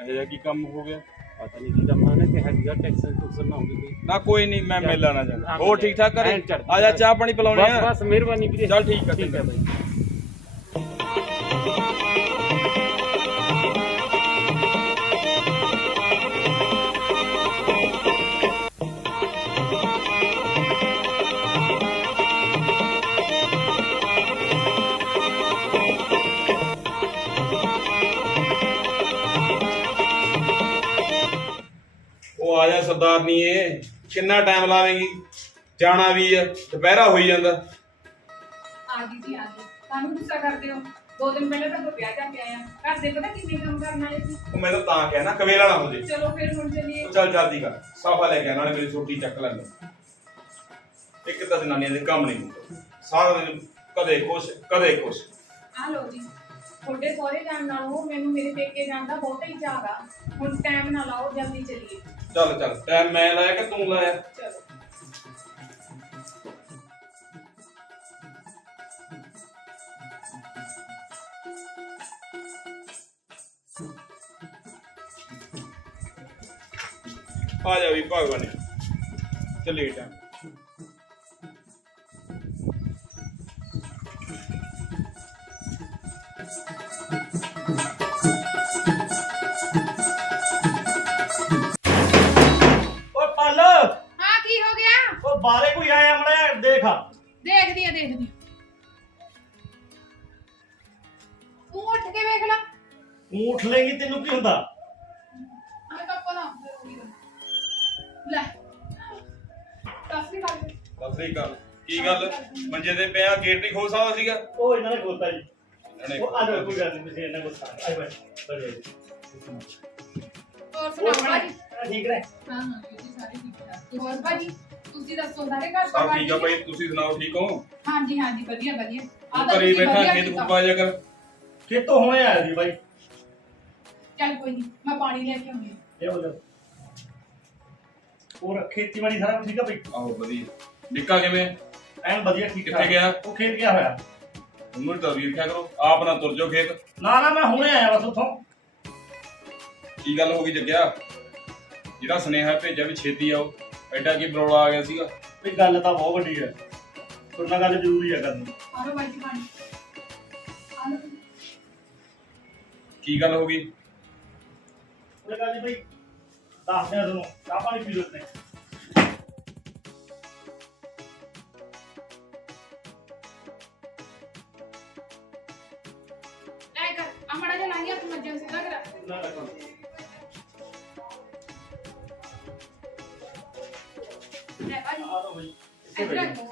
ਇਹ ਜਿਹਾ ਕੀ ਕੰਮ ਹੋ ਗਿਆ? ਪਤਾ ਨਹੀਂ ਕੀ ਕੰਮ ਆ ਨੇ ਕਿਹਾ ਸੀਗਾ, ਟੈਕਸਨ ਟੁਕਸਨ ਨਾ ਹੋਵੇ ਕੋਈ। ਨਾ ਕੋਈ ਨਹੀਂ, ਮੈਂ ਮੇਲਾ ਨਾ ਜਾਣਾ। ਹਾਂ, ਹੋਰ ਠੀਕ ਠਾਕ ਐਨ ਕਰੇ? ਚੜ੍ਹਦੀ ਆ ਜਾ ਚਾਹ ਪਾਣੀ ਪਿਲਾਉਣੇ ਬਸ ਆ। ਬਸ ਮਿਹਰਬਾਨੀ ਵੀਰੇ। ਚੱਲ ਠੀਕ ਆ, ਠੀਕ ਹੈ ਭਾਈ। ਉਹ ਆ ਜਾ ਸਰਦਾਰਨੀ, ਏ ਕਿੰਨਾ ਟਾਈਮ ਲਾਵੇਂਗੀ? ਜਾਣਾ ਵੀ ਆ, ਦੁਪਹਿਰਾ ਹੋਈ ਜਾਂਦਾ। ਆ ਗਈ ਜੀ, ਆ ਗਈ। ਕਾਹਨੂੰ ਗੁੱਸਾ ਕਰਦੇ ਹੋ? 2 ਦਿਨ ਪਹਿਲਾਂ ਤਾਂ ਵਿਆਹ ਜਾ ਕੇ ਆਇਆ। ਘਰ ਦੇ ਪਤਾ ਕਿੰਨੇ ਕੰਮ ਕਰਨ ਵਾਲੇ ਸੀ। ਉਹ ਮੈਂ ਤਾਂ ਕਿਹਾ ਨਾ ਕਵੇਲਾ ਨਾ ਹੋ ਜੇ। ਚਲੋ ਫਿਰ ਹੁਣ ਚੱਲੀਏ। ਉਹ ਚੱਲ ਜਲਦੀ ਕਰ, ਸਾਫਾ ਲੈ ਕੇ ਆ, ਨਾਲੇ ਮੇਰੀ ਛੋਟੀ ਚੱਕ ਲੈ ਲੈ। ਇੱਕ ਤਾਂ ਜਨਾਨੀਆਂ ਦੇ ਕੰਮ ਨਹੀਂ ਹੁੰਦੇ, ਸਾਰਾ ਦਿਨ ਕਦੇ ਕੁਛ ਕਦੇ ਕੁਛ। ਆ ਲੋ ਜੀ, ਤੁਹਾਡੇ ਸਹੁਰੇ ਜਾਣ ਨਾਲੋਂ ਮੈਨੂੰ ਮੇਰੇ ਪੇਕੇ ਜਾਣ ਦਾ ਬਹੁਤਾ ਹੀ ਚਾਅ ਆ। ਹੁਣ ਟਾਈਮ ਨਾ ਲਾਓ, ਜਲਦੀ ਚੱਲੀਏ। ਚੱਲ ਚੱਲ, ਟਾਈਮ ਮੈਂ ਲਾਇਆ ਕਿ ਤੂੰ ਲਾਇਆ? ਚਲੋ। ਆ ਜਾ ਵੀ ਭਗਵਾਨ, ਚੱਲੀਏ ਟਾਈਮ। ਓਏ ਪੱਲ, ਹਾਂ ਕੀ ਹੋ ਗਿਆ? ਉਹ ਬਾਰੇ ਕੋਈ ਆਇਆ ਮੜਾ ਦੇਖ। ਦੇਖਦੀ ਆ। ਤੂੰ ਉੱਠ ਕੇ ਵੇਖ ਲੈ। ਤੂੰ ਉੱਠ ਲੇਗੀ, ਤੈਨੂੰ ਕੀ ਹੁੰਦਾ? ਮੈਂ ਤਾਂ ਪਤਾ ਲੈ ਕਾਸੀ ਕਰ। ਸਤਿ ਸ੍ਰੀ ਅਕਾਲ। ਕੀ ਗੱਲ ਮੰਜੇ ਤੇ ਪਿਆ, ਗੇਟ ਨਹੀਂ ਖੋਲ ਸਕਦਾ ਸੀਗਾ? ਉਹ ਇਹਨਾਂ ਨੇ ਖੋਲਤਾ ਜੀ। ਇਹਨਾਂ ਨੇ ਉਹ ਆ ਜਾ, ਕੋਈ ਗੱਲ ਨਹੀਂ, ਤੁਸੀਂ ਇਹਨਾਂ ਗੁੱਸਾ ਆਈ ਬੈਠ ਬੈਠ। ਹੋਰ ਸੁਣਾਓ ਭਾਜੀ? ਠੀਕ ਹੈ। ਹਾਂ ਹਾਂ ਜੀ, ਸਾਰੇ ਠੀਕ ਠਾਕ। ਹੋਰ ਭਾਜੀ ਤੁਸੀਂ ਦੱਸੋ, ਸਾਰੇ ਘਰ ਸਭ ਠੀਕ ਆ ਭਾਈ, ਤੁਸੀਂ ਸੁਣਾਓ ਠੀਕ ਹੋ? ਹਾਂਜੀ ਹਾਂਜੀ, ਵਧੀਆ ਵਧੀਆ। ਤੂੰ ਘਰੇ ਬੈਠਾ ਖੇਤ ਕੁੱਪਾ ਜਾ ਕਰ। ਖੇਤੋਂ ਹੁਣੇ ਆਇਆ ਜੀ ਬਾਈ। ਚੱਲ ਕੋਈ ਨਹੀਂ, ਮੈਂ ਪਾਣੀ ਲੈ ਕੇ ਆਉਂਦੀ ਹਾਂ। ਇਹ ਹੋ ਜਾ। ਹੋਰ ਖੇਤੀਬਾੜੀ ਸਾਰਾ ਕੁਝ ਠੀਕ ਆ ਬਾਈ? ਆਹੋ ਵਧੀਆ। ਨਿੱਕਾ ਕਿਵੇਂ? ਐਨ ਵਧੀਆ ਠੀਕ ਕਿੱਥੇ ਗਿਆ? ਉਹ ਖੇਤ ਗਿਆ ਹੋਇਆ। ਉਹਨੂੰ ਤਾਂ ਵੀ ਰੱਖਿਆ ਕਰੋ, ਆਪ ਨਾ ਤੁਰ ਜਾਓ ਖੇਤ। ਨਾ ਨਾ, ਮੈਂ ਹੁਣੇ ਆਇਆ ਬਸ ਉੱਥੋਂ। ਕੀ ਗੱਲ ਹੋ ਗਈ ਜੱਗਿਆ? ਜਿਹੜਾ ਸੁਨੇਹਾ ਭੇਜਿਆ ਵੀ ਛੇਤੀ ਆਓ, ਐਡਾ ਕੀ ਬਰੋਲਾ ਆ ਗਿਆ ਸੀਗਾ? ਤੇ ਗੱਲ ਤਾਂ ਬਹੁਤ ਵੱਡੀ ਹੈ, ਪਰ ਨਾ ਗੱਲ ਜ਼ਰੂਰੀ ਹੈ ਕਰਨੀ। ਆਰੋ ਬਾਈ ਜੀ ਪਾਣੀ ਆਲੋ ਕੀ ਗੱਲ ਹੋ ਗਈ? ਉਹਨੇ ਕਹਾ ਜੀ ਬਈ ਦੱਸਦੇ ਆ ਤੁਹਾਨੂੰ, ਚਾਹ ਪਾਣੀ ਪੀ ਲਓ ਤੇ ਲੈ ਕਰ ਅਮੜਾ ਜਿਹਾ ਲਾਈਆ ਤੂੰ ਮੱਜੇ ਸਿੱਧਾ ਕਰਾ ਨਾ ਰੱਖੋ। ਲੈ ਭਾਜੀ ਆ ਲਓ ਬਈ, ਇੱਥੇ ਇੱਧਰ ਬੈਠੋ।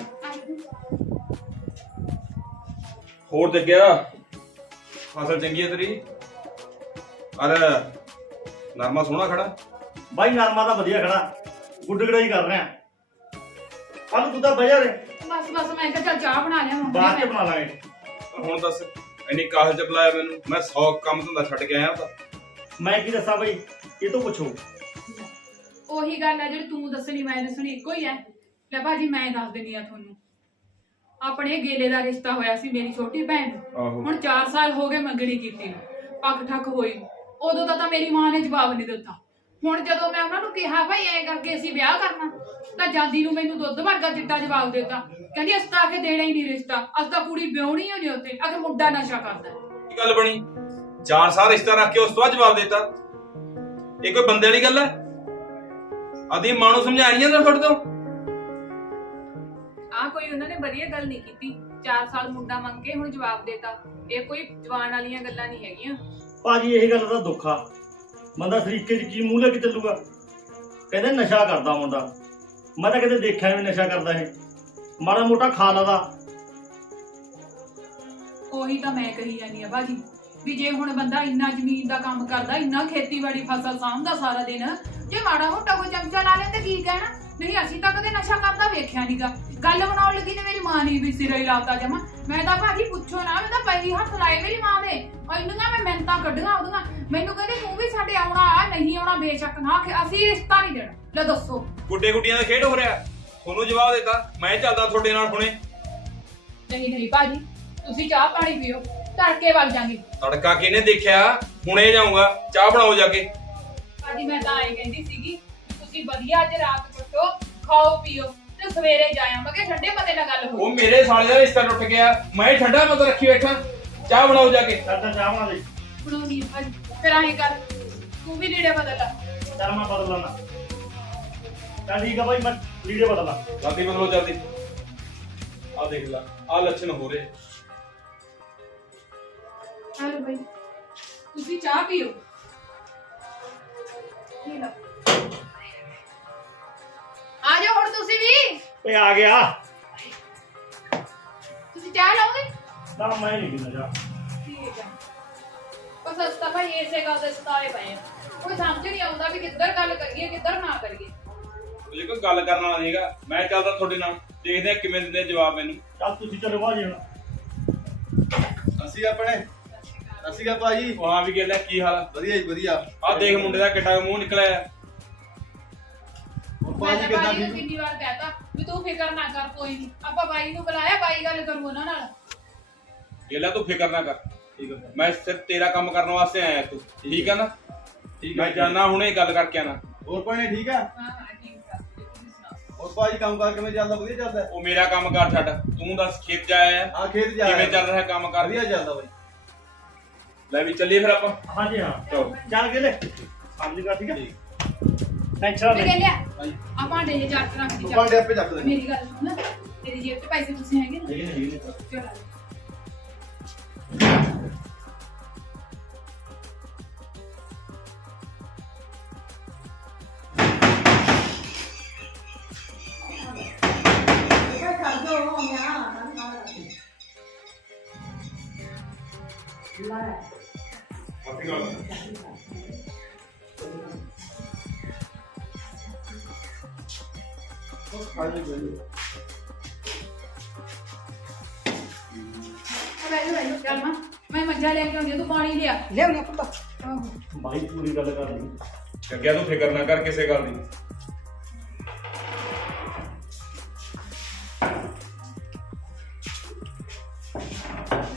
ਹੋਰ ਤੇ ਗਿਆ ਫਸਲ ਚੰਗੀ ਹੈ ਤੇਰੀ? ਅਰੇ ਨਰਮਾ ਸੋਹਣਾ ਖੜਾ। ਬਾਈ ਨਰਮਾ ਤਾਂ ਵਧੀਆ ਖੜਾ, ਗੁੱਡ ਗੜਾਈ ਕਰ ਰਿਹਾ। ਕੱਲ ਤੂੰ ਤਾਂ ਬਜਾ ਰੇ, ਬਸ ਮੈਂ ਕਿਹਾ ਚੱਲ ਚਾਹ ਬਣਾ ਲਿਆ ਮੰਮੀ ਬਾਅਦ ਚ ਬਣਾ ਲਾਂਗੇ। ਹੁਣ ਦੱਸ ਇੰਨੀ ਕਾਹਲ ਚ ਬੁਲਾਇਆ ਮੈਨੂੰ? ਮੈਂ 100 ਕੰਮ ਧੰਦਾ ਛੱਡ ਕੇ ਆਇਆ ਤਾਂ। ਮੈਂ ਕੀ ਦੱਸਾਂ ਬਈ, ਇਹ ਤੋਂ ਪੁੱਛੋ। ਉਹੀ ਗੱਲ ਹੈ ਜਿਹੜੀ ਤੂੰ ਦੱਸਣੀ ਮੈਂ ਦੱਸਣੀ ਇੱਕੋ ਹੀ ਹੈ। ਲੈ ਭਾਜੀ ਮੈਂ ਦੱਸ ਦਿੰਦੀ ਆ ਤੁਹਾਨੂੰ, ਆਪਣੇ ਗੇਲੇ ਦਾ ਰਿਸ਼ਤਾ ਹੋਇਆ ਸੀ ਮੇਰੀ ਛੋਟੀ ਭੈਣ ਨੂੰ। ਆਹੋ ਹੁਣ 4 ਸਾਲ ਹੋ ਗਏ ਮੰਗਣੀ ਕੀਤੀ ਨੂੰ, ਪੱਕ ਠੱਕ ਹੋਈ। ਉਦੋਂ ਤਾਂ ਮੇਰੀ ਮਾਂ ਨੇ ਜਵਾਬ ਨਹੀਂ ਦਿੱਤਾ। ਹੁਣ ਜਦੋਂ ਮੈਂ ਉਹਨਾਂ ਨੂੰ ਕਿਹਾ ਭਾਈ ਐ ਕਰਕੇ ਅਸੀਂ ਵਿਆਹ ਕਰਨਾ, ਤਾਂ ਜਾਂਦੀ ਨੂੰ ਮੈਨੂੰ ਦੁੱਧ ਵਰਗਾ ਚਿੱਟਾ ਜਵਾਬ ਦਿੱਤਾ। ਕਹਿੰਦੀ ਅਸੀਂ ਤਾਂ ਆ ਕੇ ਦੇਣਾ ਹੀ ਨਹੀਂ ਰਿਸ਼ਤਾ, ਅਸੀਂ ਤਾਂ ਕੁੜੀ ਵਿਆਹਣੀ ਹੋਣੀ ਉੱਤੇ, ਆ ਕੇ ਮੁੰਡਾ ਨਸ਼ਾ ਕਰਦਾ। ਕੀ ਗੱਲ ਬਣੀ? 4 ਸਾਲ ਰਿਸ਼ਤਾ ਰੱਖ ਕੇ ਉਸ ਤੋਂ ਬਾਅਦ ਜਵਾਬ ਦਿੱਤਾ? ਇਹ ਕੋਈ ਬੰਦੇ ਵਾਲੀ ਗੱਲ ਹੈ? ਆਦੀ ਮਾਂ ਨੂੰ ਸਮਝਾਇਆ ਨਹੀਂ ਜਾਂਦਾ ਤੁਹਾਡੇ ਤੋਂ? ਆ ਕੋਈ ਉਹਨਾਂ ਨੇ ਵਧੀਆ ਗੱਲ ਨਹੀਂ ਕੀਤੀ। 4 ਸਾਲ ਮੁੰਡਾ ਮੰਗ ਕੇ ਹੁਣ ਜਵਾਬ ਦੇਤਾ, ਇਹ ਕੋਈ ਜਵਾਨ ਵਾਲੀਆਂ ਗੱਲਾਂ ਨਹੀਂ ਹੈਗੀਆਂ। ਭਾਜੀ ਇਹ ਗੱਲ ਦਾ ਦੁੱਖ ਆ, ਬੰਦਾ ਤਰੀਕੇ ਚ ਕੀ ਮੂੰਹ ਲੈ ਕੇ ਚੱਲੂਗਾ। ਕਹਿੰਦੇ ਨਸ਼ਾ ਕਰਦਾ ਮੁੰਡਾ, ਮੈਂ ਤਾਂ ਕਦੇ ਦੇਖਿਆ ਵੀ ਨਸ਼ਾ ਕਰਦਾ ਇਹ, ਮਾੜਾ ਮੋਟਾ ਖਾ ਲਦਾ। ਉਹੀ ਤਾਂ ਮੈਂ ਕਹੀ ਜਾਂਦੀ ਆ ਭਾਜੀ, ਵੀ ਜੇ ਹੁਣ ਬੰਦਾ ਇੰਨਾ ਜ਼ਮੀਨ ਦਾ ਕੰਮ ਕਰਦਾ, ਇੰਨਾ ਖੇਤੀਬਾੜੀ ਫਸਲ ਸਾਂਭਦਾ ਸਾਰਾ ਦਿਨ, ਜੇ ਮਾੜਾ ਮੋਟਾ ਕੋਈ ਚਮਚਾ ਲਾ ਲੈਂਦੇ ਕੀ ਕਹਿਣਾ? ਨਹੀਂ ਅਸੀਂ ਤਾਂ ਕਦੇ ਨਸ਼ਾ ਕਰਦਾ ਵੇਖਿਆ ਨਹੀਂਗਾ। ਗੱਲ ਬਣਾਉਣ ਲੱਗੀ ਤੇ ਮੇਰੀ ਮਾਂ ਨੇ ਵੀ ਸਿਰੇ ਹੀ ਲਾਤਾ ਜਮਾ। ਮੈਂ ਤਾਂ ਭਾਜੀ ਪੁੱਛੋ ਨਾ, ਮੈਂ ਤਾਂ ਪਹਿਲੀ ਹੱਥ ਲਾਏ ਮੇਰੀ ਮਾਂ ਦੇ। ਇੰਨੀਆਂ ਮੈਂ ਮਿਹਨਤਾਂ ਕੱਢੀਆਂ ਉਹਦੀਆਂ, ਮੈਨੂੰ ਕਹਿੰਦੇ ਤੂੰ ਵੀ ਸਾਡੇ ਆਉਣਾ ਆ, ਨਹੀਂ ਆਉਣਾ ਬੇਸ਼ੱਕ ਨਾ, ਅਸੀਂ ਰਿਸ਼ਤਾ ਨਹੀਂ ਦੇਣਾ। ਲੈ ਦੱਸੋ, ਗੁੱਡੇ ਗੁੱਡੀਆਂ ਦਾ ਖੇਡ ਹੋ ਰਿਹਾ। ਤੁਹਾਨੂੰ ਜਵਾਬ ਦਿੱਤਾ, ਮੈਂ ਚੱਲਦਾ ਤੁਹਾਡੇ ਨਾਲ ਹੁਣੇ। ਨਹੀਂ ਭਾਜੀ ਤੁਸੀਂ ਚਾਹ ਪਾਣੀ ਪੀਓ, ਤੜਕੇ ਵਗ ਜਾਾਂਗੇ। ਤੜਕਾ ਕਿਹਨੇ ਦੇਖਿਆ? ਹੁਣੇ ਜਾਊਂਗਾ, ਚਾਹ ਬਣਾਓ ਜਾ ਕੇ। ਭਾਜੀ ਮੈਂ ਤਾਂ ਐਂ ਕਹਿੰਦੀ ਸੀਗੀ ਤੁਸੀਂ ਵਧੀਆ ਅੱਜ ਰਾਤ ਕੱਟੋ, ਖਾਓ ਪੀਓ ਤੇ ਸਵੇਰੇ ਜਾ ਆਵਾਂਗੇ, ਠੰਡੇ ਮਤੇ ਨਾਲ ਗੱਲ ਹੋਊ। ਉਹ ਮੇਰੇ ਸਾਲੇ ਦਾ ਰਿਸ਼ਤਾ ਟੁੱਟ ਗਿਆ, ਮੈਂ ਠੰਡਾ ਮਤ ਰੱਖੀ ਬੈਠਾ। ਚਾਹ ਬਣਾਓ ਜਾ ਕੇ। ਚੱਲ ਚਾਹ ਬਣਾ ਦੇ। ਬਣਾਉਣੀ ਆ ਭਾਜੀ, ਫਿਰ ਐਂ ਕਰ ਤੂੰ ਵੀ ਲੀੜੇ ਬਦਲ ਲੈ। ਚੱਲ ਮੈਂ ਬਦਲ ਲੈਣਾ। ਚੱਲ ਠੀਕ ਆ ਬਾਈ, ਮੈਂ ਲੀੜੇ ਬਦਲ ਲਾਂ। ਜਲਦੀ ਬਦਲੋ ਜਲਦੀ। ਆ ਦੇਖ ਲੈ, ਆ ਲੱਛਣ ਹੋ ਰਹੇ। ਚਲੋ ਭਾਈ ਤੁਸੀਂ ਚਾਹ ਪੀਓ। ਪੀ ਲਓ। ਆ ਜਾਓ ਹੁਣ ਤੁਸੀਂ ਵੀ। ਓਏ ਆ ਗਿਆ। ਤੁਸੀਂ ਚਾਹ ਲਓਗੇ? ਨਾ ਮੈਂ ਨਹੀਂ ਪੀਂਦਾ ਚਾਹ। ਠੀਕ ਆ। ਬਸ ਅਸਤਾ ਭਾਈ ਇਸੇ ਗੱਲ ਦੇ ਸਤਾਏ ਪਏ ਆ, ਕੋਈ ਸਮਝ ਨਹੀਂ ਆਉਂਦਾ ਵੀ ਕਿੱਧਰ ਗੱਲ ਕਰੀਏ ਕਿੱਧਰ ਨਾ ਕਰੀਏ। ਜੇ ਕੋਈ ਗੱਲ ਕਰਨ ਵਾਲਾ ਨਹੀਂਗਾ, ਮੈਂ ਚੱਲਦਾ ਤੁਹਾਡੇ ਨਾਲ, ਦੇਖਦੇ ਆ ਕਿਵੇਂ ਦਿੰਦੇ ਜਵਾਬ ਮੈਨੂੰ। ਚੱਲ ਤੁਸੀਂ ਚਲੋ ਬਾਜੀ ਹੁਣ। ਅਸੀਂ ਆਪਣੇ ਅਸੀਂ ਕਾ ਭਾਜੀ। ਉਹ ਹਾਂ ਵੀ ਕਹਿੰਦਾ ਕੀ ਹਾਲ ਆ? ਵਧੀਆ ਜੀ ਵਧੀਆ। ਆ ਦੇਖ ਮੁੰਡੇ ਦਾ ਕਿੱਡਾ ਮੂੰਹ ਨਿਕਲਿਆ। ਹੋਰ ਮੈਂ ਭਾਜੀ ਤਾਂ ਕਿੱਦਾਂ ਬਾਈ ਨੂੰ ਠੀਕ? ਕਿੰਨੀ ਵਾਰ ਕਹਿਤਾ ਵੀ ਤੂੰ ਫਿਕਰ ਨਾ ਕਰ, ਕੋਈ ਨਹੀਂ ਆਪਾਂ ਬਾਈ ਨੂੰ ਬੁਲਾਇਆ, ਬਾਈ ਗੱਲ ਕਰੂ ਉਹਨਾਂ ਨਾਲ। ਗੇਲਾ ਤੂੰ ਫਿਕਰ ਨਾ ਕਰ, ਠੀਕ ਆ ਮੈਂ ਸਿਰਫ ਤੇਰਾ ਕੰਮ ਕਰਨ ਵਾਸਤੇ ਆਇਆ ਤੂੰ, ਠੀਕ ਆ ਨਾ? ਠੀਕ ਮੈਂ ਆ। ਜਾਣਾ ਹੁਣੇ ਗੱਲ ਕਰਕੇ ਆਣਾ। ਹੋਰ ਭਾਈ ਠੀਕ ਆ? ਹਾਂ ਠੀਕ ਆ, ਤੁਸੀਂ ਸੁਣਾਓ। ਹੋਰ ਭਾਜੀ ਕੰਮ ਕਾਰ ਕਿਵੇਂ ਚੱਲਦਾ? ਵਧੀਆ ਚੱਲਦਾ? ਉਹ ਮੇਰਾ ਕੰਮ ਕਰ ਛੱਡ, ਤੂੰ ਦੱਸ ਖੇਤ ਜਾ ਆਇਆ, ਹਾਂ ਖੇਤ ਜਾ ਕਿਵੇਂ ਚੱਲ ਰਿਹਾ ਕੰਮ ਕਰ? ਵਧੀਆ ਚੱਲਦਾ ਭਾਈ। ਲੈ ਵੀ ਚੱਲੀਏ ਫਿਰ ਆਪਾਂ। ਹਾਂਜੀ ਹਾਂ ਚਲੋ। ਚੱਲ ਗਏ ਲੈ ਸਮਝੇਗਾ, ਠੀਕ ਹੈ। ਟੈਨਸ਼ਨ ਮੈਂ ਨਹੀਂ। ਲਿਆ ਹਾਂਜੀ ਆ ਭਾਂਡੇ ਜੇ ਚੱਕ ਰੱਖ ਦੀ ਭਾਂਡੇ ਆਪੇ ਚੱਕ ਲੈਣੇ। ਮੇਰੀ ਗੱਲ ਸੁਣ, ਤੇਰੀ ਜੇਬ 'ਚ ਪੈਸੇ ਤੁਸੀਂ ਹੈਗੇ ਨਾ? ਹੈਗੇ ਨੇ, ਹੈਗੇ ਨੇ। ਚਲ ਆ ਜਾ। ਆਪੀ ਗੱਲ ਚੱਲ ਮੈਂ ਮੱਝਾਂ ਲੈ ਕੇ ਆਉਂਦੀ ਆ, ਤੂੰ ਪਾਣੀ ਲਿਆ। ਲਿਆਉਣੀ ਪੁੱਤ। ਆਹੋ ਬਾਈ ਪੂਰੀ ਗੱਲ ਕਰ ਲਈ। ਲੱਗਿਆ, ਤੂੰ ਫਿਕਰ ਨਾ ਕਰ ਕਿਸੇ ਗੱਲ ਦੀ।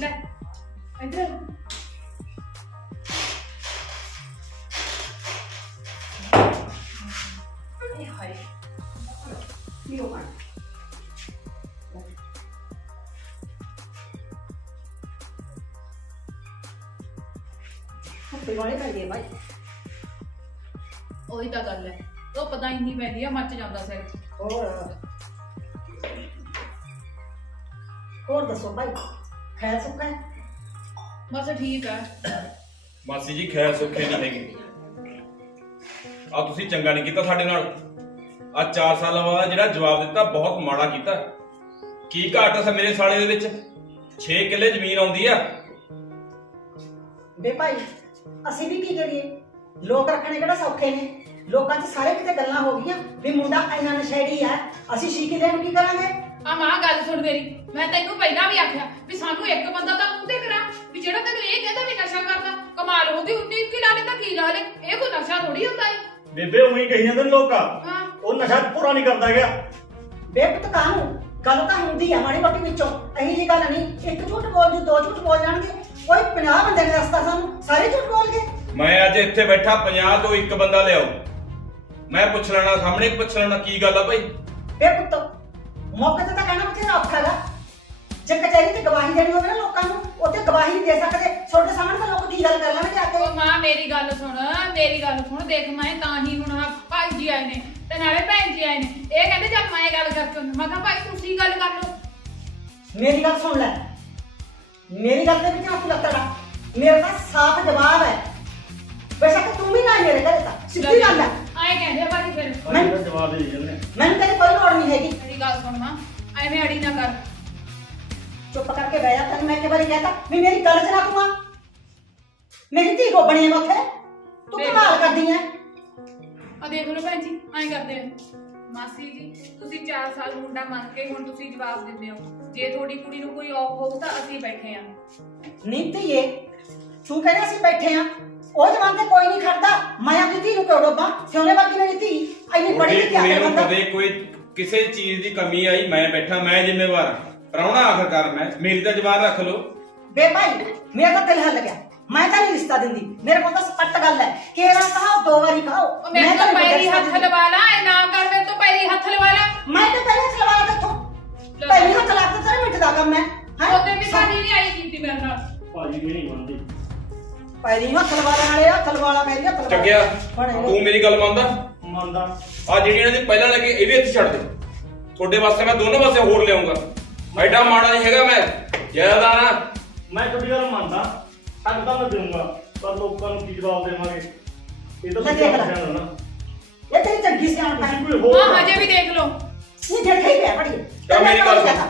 ਲੈ ਇੱਧਰ ਹਾਏ ਹਾਏ ਪੀਓ ਪਾਣੀ ਧੁੱਪੇ ਵਾਲੇ ਕਰ ਗਏ ਭਾਈ ਉਹੀ ਤਾਂ ਗੱਲ ਹੈ, ਉਹ ਪਤਾ ਇੰਨੀ ਪੈਂਦੀ ਆ, ਮੱਚ ਜਾਂਦਾ ਸਿਰ। ਹੋਰ ਦੱਸੋ ਭਾਈ ਖੈਰ ਸੁੱਖ ਹੈ ਬਸ ਠੀਕ ਆ। ਮਾਸੀ ਜੀ ਖੈਰ ਸੁੱਖੇ ਨਹੀਂ ਹੈਗੀ। ਆ ਤੁਸੀਂ ਚੰਗਾ ਨਹੀਂ ਕੀਤਾ ਸਾਡੇ ਨਾਲ। ਆ 4 ਸਾਲਾਂ ਬਾਅਦ ਜਿਹੜਾ ਜਵਾਬ ਦਿੱਤਾ ਬਹੁਤ ਮਾੜਾ ਕੀਤਾ। ਕੀ ਘਾਟ ਆ ਮੇਰੇ ਸਾਲੇ ਦੇ ਵਿੱਚ? 6 ਕਿੱਲੇ ਜ਼ਮੀਨ ਆਉਂਦੀ ਆ। ਬੇ ਭਾਈ ਅਸੀਂ ਵੀ ਕੀ ਕਰੀਏ, ਲੋਕ ਰੱਖਣੇ ਕਿਹੜਾ ਸੌਖੇ ਨੇ। ਲੋਕਾਂ 'ਚ ਸਾਰੇ ਕਿਤੇ ਗੱਲਾਂ ਹੋ ਗਈਆਂ ਵੀ ਮੁੰਡਾ ਇੰਨਾ ਨਸ਼ੇੜੀ ਆ, ਅਸੀਂ 6 ਕਿੱਲੇ ਨੂੰ ਕੀ ਕਰਾਂਗੇ। ਆ ਮਾਂ ਗੱਲ ਸੁਣ ਮੇਰੀ, ਮੈਂ ਤੈਨੂੰ ਪਹਿਲਾਂ ਵੀ ਆਖਿਆ ਵੀ ਸਾਨੂੰ ਇੱਕ ਬੰਦਾ ਤਾਂ ਮੂੰਹ ਤੇ ਕਰਾ, ਵੀ ਜਿਹੜਾ ਤੈਨੂੰ ਇਹ ਕਹਿੰਦਾ ਵੀ ਨਸ਼ਾ ਕਰਦਾ। ਕਮਾਲ ਹੋ ਗਈ, 19 ਕੀ ਲਾ ਲੈ ਤਾਂ ਕੀ ਲਾ ਲੈ, ਇਹ ਕੋਈ ਨਸ਼ਾ ਥੋੜੀ ਹੁੰਦਾ ਏ। ਬੇਬੇ ਉਹੀ ਕਹੀ ਜਾਂਦੇ ਨੇ ਲੋਕ ਹਾਂ ਉਹ ਨਸ਼ਾ ਪੂਰਾ ਨਹੀਂ ਕਰਦਾ ਗਿਆ। ਬੇ ਪੁੱਤ ਕਾਹਨੂੰ ਗੱਲ ਤਾਂ ਹੁੰਦੀ ਆ ਮਾੜੀ ਮੋਟੀ ਵਿੱਚੋਂ, ਇਹੀ ਜੀ ਗੱਲ ਨਹੀਂ। ਇੱਕ ਝੂਠ ਬੋਲ ਜੂ, 2 ਝੂਠ ਬੋਲ ਜਾਣਗੇ, ਕੋਈ 50 ਬੰਦੇ ਨੇ ਰਸਤਾ ਸਾਨੂੰ ਸਾਰੇ ਝੂਠ ਬੋਲ ਗਏ। ਮੈਂ ਅੱਜ ਇੱਥੇ ਬੈਠਾ 50 ਤੋਂ 1 ਬੰਦਾ ਲਿਆਓ। ਮੈਂ ਪੁੱਛ ਲੈਣਾ, ਸਾਹਮਣੇ ਪੁੱਛ ਲੈਣਾ ਕੀ ਗੱਲ ਆ ਭਾਈ। ਬੇ ਪੁੱਤ ਮੌਕੇ ਤੇ ਤਾਂ ਕਹਿਣਾ ਬਥੇਰਾ ਔਖਾ ਗਾ। ਜੇ ਕਚਹਿਰੀ ਤੇ ਗਵਾਹੀ ਦੇਣੀ ਹੋਵੇ ਨਾ ਲੋਕਾਂ ਨੂੰ, ਉੱਥੇ ਗਵਾਹੀ ਨਹੀਂ ਦੇ ਸਕਦੇ। ਤੁਹਾਡੇ ਸਾਹਮਣੇ ਤਾਂ ਲੋਕ ਕੀ ਗੱਲ ਕਰ ਲੈਣਗੇ ਆ ਕੇ। ਉਹ ਮਾਂ ਮੇਰੀ ਗੱਲ ਸੁਣ, ਮੇਰੀ ਗੱਲ ਸੁਣ। ਦੇਖ ਮੈਂ ਤਾਂ ਹੀ ਹੁਣ ਆਹ ਭਾਈ ਜੀ ਆਏ ਨੇ ਤੇ ਨਾਲੇ ਭੈਣ ਜੀ ਆਏ ਨੇ, ਇਹ ਕਹਿੰਦੇ ਚੱਲ ਮੈਂ ਗੱਲ ਕਰਕੇ ਆਉਂਦੀ। ਮੈਂ ਕਿਹਾ ਭਾਈ ਤੁਸੀਂ ਗੱਲ ਕਰ ਲਓ। ਮੇਰੀ ਗੱਲ ਸੁਣ ਲੈ, ਮੇਰੀ ਗੱਲ ਦੇ ਵਿੱਚ ਨਾ ਤੂੰ ਲੱਤੜਾ। ਮੇਰੇ ਦਾ ਸਾਫ਼ ਜਵਾਬ ਹੈ। ਬੇਸ਼ੱਕ ਤੂੰ ਵੀ ਨਾ ਮੇਰੇ ਘਰੇ ਤਾਂ ਸਿੱਧੀ ਗੱਲ ਹੈ। ਆਏ ਕਹਿੰਦੇ ਆ ਭਾਜੀ ਫਿਰ ਭਾਈ ਦਾ ਜਵਾਬ ਦੇ ਜਾਂਦੇ। ਮੈਨੂੰ ਤੇਰੀ ਕੋਈ ਲੋੜ ਨਹੀਂ ਹੈਗੀ। ਮੇਰੀ ਗੱਲ ਸੁਣ ਮਾਂ, ਐਵੇਂ ਅੜੀ ਨਾ ਕਰ। ਚੁੱਪ ਕਰਕੇ ਬਹਿ ਜਾ। ਤੈਨੂੰ ਮੈਂ ਇੱਕ ਵਾਰੀ ਕਹਿਤਾ ਵੀ ਮੇਰੀ ਗੱਲ 'ਚ ਨਾ ਤੂੰ ਆ। ਮੇਰੀ ਧੀ ਗੋਬਣੀ ਹੈ ਉੱਥੇ, ਤੂੰ ਕਮਾਲ ਕਰਦੀ ਹੈ। ਆ ਦੇਖ ਲਓ ਭੈਣ ਜੀ, ਐਂ ਕਰਦੇ ਆ ਮਾਸੀ ਜੀ। ਤੁਸੀਂ 4 ਸਾਲ ਮੁੰਡਾ ਮੰਨ ਕੇ ਹੁਣ ਤੁਸੀਂ ਜਵਾਬ ਦਿੰਦੇ ਹੋ। ਜੇ ਤੁਹਾਡੀ ਕੁੜੀ ਨੂੰ ਕੋਈ ਔਖ ਹੋਊ ਤਾਂ ਅਸੀਂ ਬੈਠੇ ਆ। ਨਹੀਂ ਧੀਏ, ਤੂੰ ਕਹਿੰਦਾ ਅਸੀਂ ਬੈਠੇ ਆ, ਉਹ ਜਵਾਨ ਤੇ ਕੋਈ ਨਹੀਂ ਖੜਦਾ। ਮੈਂ ਆਪਣੀ ਧੀ ਨੂੰ ਕਿਉਂ ਡੋਬਾਂ? ਸਿਉਣੇ ਵਰਗੀ ਮੇਰੀ ਧੀ ਇੰਨੀ ਬੜੀ ਉਹਦੀ ਧੀ ਆ ਕੁੜੀ ਕੇ ਨੂੰ ਬੰਦਾ। ਕਦੇ ਕੋਈ ਕਿਸੇ ਚੀਜ਼ ਦੀ ਕਮੀ ਆਈ, ਮੈਂ ਬੈਠਾ, ਮੈਂ ਜ਼ਿੰਮੇਵਾਰ ਹਾਂ। ਪ੍ਰਾਹੁਣਾ ਆਖਰਕਾਰ ਮੈਂ, ਮੇਰੀ ਤਾਂ ਜ਼ਬਾਨ ਰੱਖ ਲਓ। ਬੇ ਭਾਈ ਮੇਰਾ ਤਾਂ ਦਿਲ ਹੱਲ ਗਿਆ। ਮੈਂ ਤਾਂ ਨਹੀਂ ਰਿਸ਼ਤਾ ਦਿੰਦੀ। ਮੇਰੇ ਕੋਲ ਤਾਂ ਸਪੱਟ ਗੱਲ ਹੈ, ਕੇਰਾ ਕਹਾਓ 2 ਵਾਰੀ ਕਹਾਓ। ਉਹ ਮੇਰੇ ਤੋਂ ਪੈਰੀ ਹੱਥ ਲਵਾ ਲਾ, ਇਹ ਨਾ ਕਰ। ਮੇਰੇ ਤੋਂ ਪੈਰੀ ਹੱਥ ਲਵਾ ਲਾ। ਮੈਂ ਤਾਂ ਪਹਿਲਾਂ ਸਲਵਾਰ ਤੇਥੋਂ ਪਹਿਲੀ ਹੱਥ ਲਾ ਕੇ ਤੇਰੇ ਮਿੱਟ ਦਾ ਕੰਮ ਹੈ। ਉਹਦੇ ਵੀ ਸਾਡੀ ਨਹੀਂ ਆਈ ਕੀਤੀ ਮੇਰੇ ਨਾਲ। ਭਾਜੀ ਵੀ ਨਹੀਂ ਮੰਨਦੀ। ਪਹਿਲੀ ਹੱਥ ਲਵਾ ਵਾਲੇ ਹੱਥ ਲਵਾਲਾ ਮੇਰੀ ਹੱਥ ਲਵਾ। ਚੱਕਿਆ ਤੂੰ ਮੇਰੀ ਗੱਲ ਮੰਨਦਾ? ਮੰਨਦਾ। ਆ ਜਿਹੜੀ ਇਹਨਾਂ ਦੀ ਪਹਿਲਾਂ ਲੱਗੇ ਇਹ ਵੀ ਇੱਥੇ ਛੱਡ ਦੇ। ਤੁਹਾਡੇ ਵਾਸਤੇ ਮੈਂ ਦੋਨੋਂ ਪਾਸੇ ਹੋਰ ਲਿਆਉਂਗਾ। ਐਡਾ ਮਾੜਾ ਨਹੀਂ ਹੈਗਾ ਮੈਂ, ਜ਼ਿਆਦਾ ਨਾ। ਮੈਂ ਤੁਹਾਡੀ ਗੱਲ ਮੰਨਦਾ, ਹੱਕ ਤਾਂ ਮੈਂ ਦੇਵਾਂਗਾ, ਪਰ ਲੋਕਾਂ ਨੂੰ ਕੀ ਜਵਾਬ ਦੇਵਾਂਗੇ? ਇਹ ਤਾਂ ਲੈ ਤੁਸੀਂ ਦੇਖ ਲੈ। ਆਪ ਜਾਣੋ ਨਾ। ਇਹ ਤੇਰੀ ਚੰਗੀ ਸਿਆਣ ਹੈ। ਤੁਸੀਂ ਕੋਈ ਹੋਰ ਹਾਂ ਹਜੇ ਵੀ ਦੇਖ ਲਓ। ਇਹ ਦੇਖੇ ਹੀ ਪਿਆ ਬੜੀ। ਤਾਂ ਮੇਰੀ ਗੱਲ ਸੁਣ,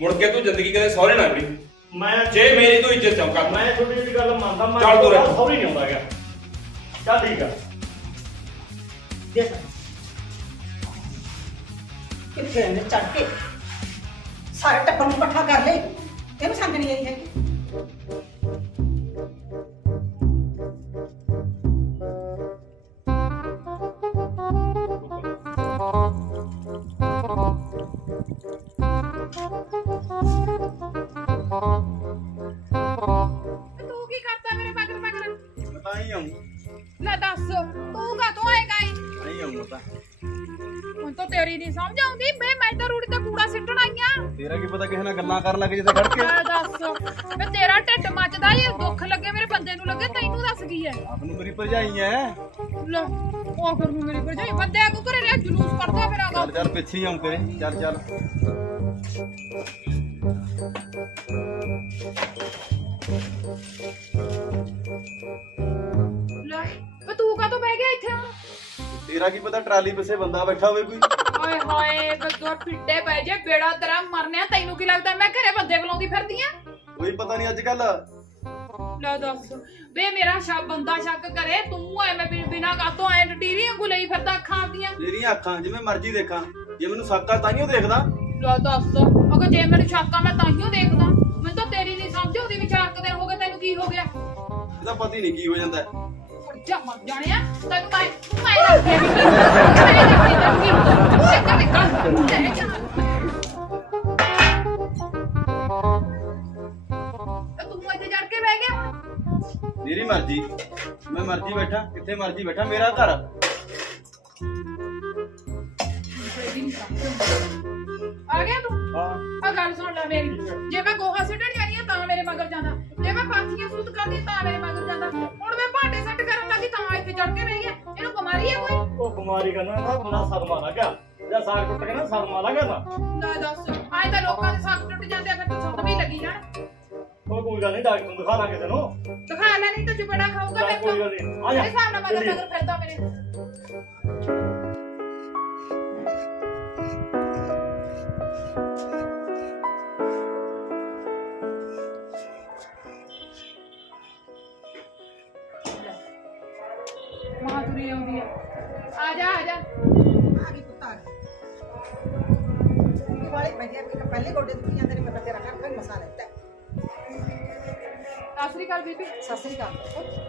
ਮੁੜ ਕੇ ਤੂੰ ਜ਼ਿੰਦਗੀ ਕਦੇ ਸਹੁਰੇ ਨਾ ਕਰੀ। ਮੈਂ ਜੇ ਮੇਰੀ ਤੂੰ ਇੱਜ਼ਤ ਚਮਕਾ ਮੈਂ ਤੁਹਾਡੀ ਜਿਹੜੀ ਗੱਲ ਮੰਨਦਾ, ਮੈਂ ਚੱਲ ਤੁਰ। ਸੌਰੀ ਨਹੀਂ ਆਉਂਦਾ ਗਿਆ। ਚੱਲ ਠੀਕ ਆ। ਦੇਖ ਕਿੱਥੇ ਨੇ ਚੜ ਕੇ ਸਾਰੇ ਟੱਬਰ ਨੂੰ ਇਕੱਠਾ ਕਰ ਲਈ। ਇਹਨੂੰ ਸਮਝ ਨਹੀਂ ਆਈ ਹੈਗੀ। ਤੂੰ ਕੀ ਕਰਦਾ ਮੇਰੇ ਮਗਰ ਮਗਰ? ਤਾਂ ਹੀ ਆਉਂ ਲੈ ਦੱਸ, ਤੂੰ ਕਾਹਤੋਂ ਆਏਗਾ? ਨਹੀਂ ਆਉਂ ਤਾਂ ਹੁਣ ਤਾਂ ਤੇਰੀ ਨਹੀਂ ਸਮਝ ਆਉਂਦੀ। ਮੈਂ ਤਾਂ ਰੂੜੀ ਤੇ ਕੂੜਾ ਸਿੱਟਣ ਆਈ ਆ। ਤੇਰਾ ਕੀ ਪਤਾ ਕਿਸੇ ਨਾਲ ਗੱਲਾਂ ਕਰਨ ਲੱਗੇ ਜਿੱਥੇ ਖੜ ਕੇ। ਲੈ ਦੱਸ, ਵੇ ਤੇਰਾ ਢਿੱਡ ਮੱਚਦਾ ਏ, ਦੁੱਖ ਲੱਗੇ ਮੇਰੇ ਬੰਦੇ ਨੂੰ ਲੱਗੇ, ਤੈਨੂੰ ਦੱਸ ਕੀ ਐ? ਆਪ ਨੂੰ ਮੇਰੀ ਭਰਜਾਈ ਐ। ਲੈ ਉਹ ਫਿਰ ਨੂੰ ਮੇਰੀ ਭਰਜਾਈ ਬੰਦੇ ਆਗੂ ਘਰੇ ਲਿਆ ਜਲੂਸ ਕਰਦਾ ਫਿਰ ਆਗਾ। ਚੱਲ ਚੱਲ ਪਿੱਛੇ ਹੀ ਆਉਂ ਤੇਰੇ। ਚੱਲ ਚੱਲ ਲੈ ਵੇ ਤੂੰ ਕਾਹਤੋਂ ਬਹਿ ਗਿਆ ਇੱਥੇ ਹੁਣ? ਤੇਰਾ ਕੀ ਪਤਾ ਟਰਾਲੀ ਪਿੱਛੇ ਬੰਦਾ ਬੈਠਾ ਹੋਵੇ ਕੋਈ। ਹਾਏ ਹਾਏ ਬੱਦੋ ਫਿੱਟੇ ਪੈ ਜੇ, ਬੇੜਾ ਤੇਰਾ ਮਰਨਿਆ। ਤੈਨੂੰ ਕੀ ਲੱਗਦਾ ਮੈਂ ਘਰੇ ਬੰਦੇ ਬੁਲਾਉਂਦੀ ਫਿਰਦੀ ਆ? ਕੋਈ ਪਤਾ ਨਹੀਂ ਅੱਜ ਕੱਲ। ਲੈ ਦੱਸ ਵੇ ਮੇਰਾ ਬੰਦਾ ਸ਼ੱਕ ਕਰੇ, ਤੂੰ ਐਵੇਂ ਬਿਨਾਂ ਕਾਤੋਂ ਐ ਟਟੀਰੀ ਵਾਂਗੂ ਲਈ ਫਿਰਦਾ ਅੱਖਾਂ ਆਪਦੀਆਂ। ਮੇਰੀਆਂ ਅੱਖਾਂ ਜਿਵੇਂ ਮਰਜ਼ੀ ਦੇਖਾਂ, ਜੇ ਮੈਨੂੰ ਸ਼ੱਕ ਆ ਤਾਈਓ ਦੇਖਦਾ। ਲੈ ਦੱਸ, ਅਗਰ ਜੇ ਮੈਨੂੰ ਸ਼ੱਕ ਆ ਮੈਂ ਤਾਂਹੀਓ ਦੇਖਦਾ। ਮੈਨੂੰ ਤਾਂ ਤੇਰੀ ਨਹੀਂ ਸਮਝ ਆਉਂਦੀ ਵੀ 4 ਦਿਨ ਹੋ ਗਏ, ਤੈਨੂੰ ਕੀ ਹੋ ਗਿਆ? ਇਹਦਾ ਪਤਾ ਹੀ ਨਹੀਂ ਕੀ ਹੋ ਜਾਂਦਾ। ਜਾ ਮਰ ਜਾਣਿਆ ਤੈਨੂੰ ਮੈਂ ਰੱਖਿਆ ਵੀ ਮੈਂ ਰੱਖੀ ਤੈਨੂੰ ਚੱਕਰ ਨਿਕਲ ਲੈ ਜਾ। ਤੂੰ ਇੱਥੇ ਜੜ ਕੇ ਬਹਿ ਗਿਆ ਹੁਣ? ਮੇਰੀ ਮਰਜ਼ੀ, ਮੈਂ ਮਰਜ਼ੀ ਬੈਠਾ, ਕਿੱਥੇ ਮਰਜ਼ੀ ਬੈਠਾ, ਮੇਰਾ ਘਰ। ਵੀ ਨਹੀਂ ਸਮਝਦਾ। ਆ ਗਿਆ ਤੂੰ? ਹਾਂ ਆ ਗੱਲ ਸੁਣ ਲੈ ਮੇਰੀ, ਜੇ ਮੈਂ ਗੋਹਾ ਸਿੱਟਣ ਜਾਨੀ ਆ ਤਾਂ ਮੇਰੇ ਮਗਰ ਜਾਂਦਾ, ਜੇ ਮੈਂ ਪਾਥੀਆਂ ਸੂਤ ਕਰਦੀ ਤਾਂ ਮੇਰੇ ਮਗਰ ਜਾਂਦਾ, ਹੁਣ ਮੈਂ ਭਾਂਡੇ ਸੈੱਟ ਕਰਨ ਲੱਗੀ ਤਾਂ ਇੱਥੇ ਚੜ ਕੇ ਰਹੀ ਆ। ਇਹਨੂੰ ਬਿਮਾਰੀ ਆ ਕੋਈ? ਉਹ ਬਿਮਾਰੀ ਕਰਨਾ ਨਾ ਬੜਾ ਸਰਮਾ ਲੱਗਾ ਜਾਂ ਸਾਗ ਟੁੱਟ ਕੇ ਨਾ ਸਰਮਾ ਲੱਗਾ ਨਾ ਦੱਸ, ਆਏ ਤਾਂ ਲੋਕਾਂ ਦੇ ਸਾਗ ਟੁੱਟ ਜਾਂਦੇ ਆ, ਫਿਰ ਤਾਂ ਸੁੱਟ ਵੀ ਲੱਗੀ ਜਾਣ। ਉਹ ਕੋਈ ਗੱਲ ਨਹੀਂ ਡਾਕਟਰ ਨੂੰ ਦਿਖਾ ਲਾਂ ਕਿਸੇ ਨੂੰ ਦਿਖਾ ਲੈ, ਨਹੀਂ ਤਾਂ ਚੁਪੜਾ ਖਾਊਗਾ ਚੱਲ ਮੇਰੇ ਕੋਈ ਤੋਂ। ਗੱਲ ਨਹੀਂ ਆ ਜਾ ਇਹ ਹਿਸਾਬ ਨਾਲ ਮਗਰ ਚੱਲੀਏ। ਮਗਰ ਫਿਰਦਾ ਮੇਰੇ। ਮਾਧੁਰੀ ਆਉਂਦੀ ਆ, ਆ ਜਾ ਆ ਜਾ। ਆ ਗਈ ਪੁੱਤ ਆ ਗਈ ਵਾਲੇ ਬੈਠੇ ਕਿ ਪਹਿਲੇ ਗੋਡੇ ਦੁਖੀ ਜਾਂਦੇ ਨੇ ਮੈਂ ਤਾਂ ਤੇਰਾ ਘਰ ਕੋਈ ਮਸਾ ਲੈਤਾ ਸਤਿ ਸ੍ਰੀ ਅਕਾਲ ਬੀਬੀ। ਸਤਿ ਸ੍ਰੀ ਅਕਾਲ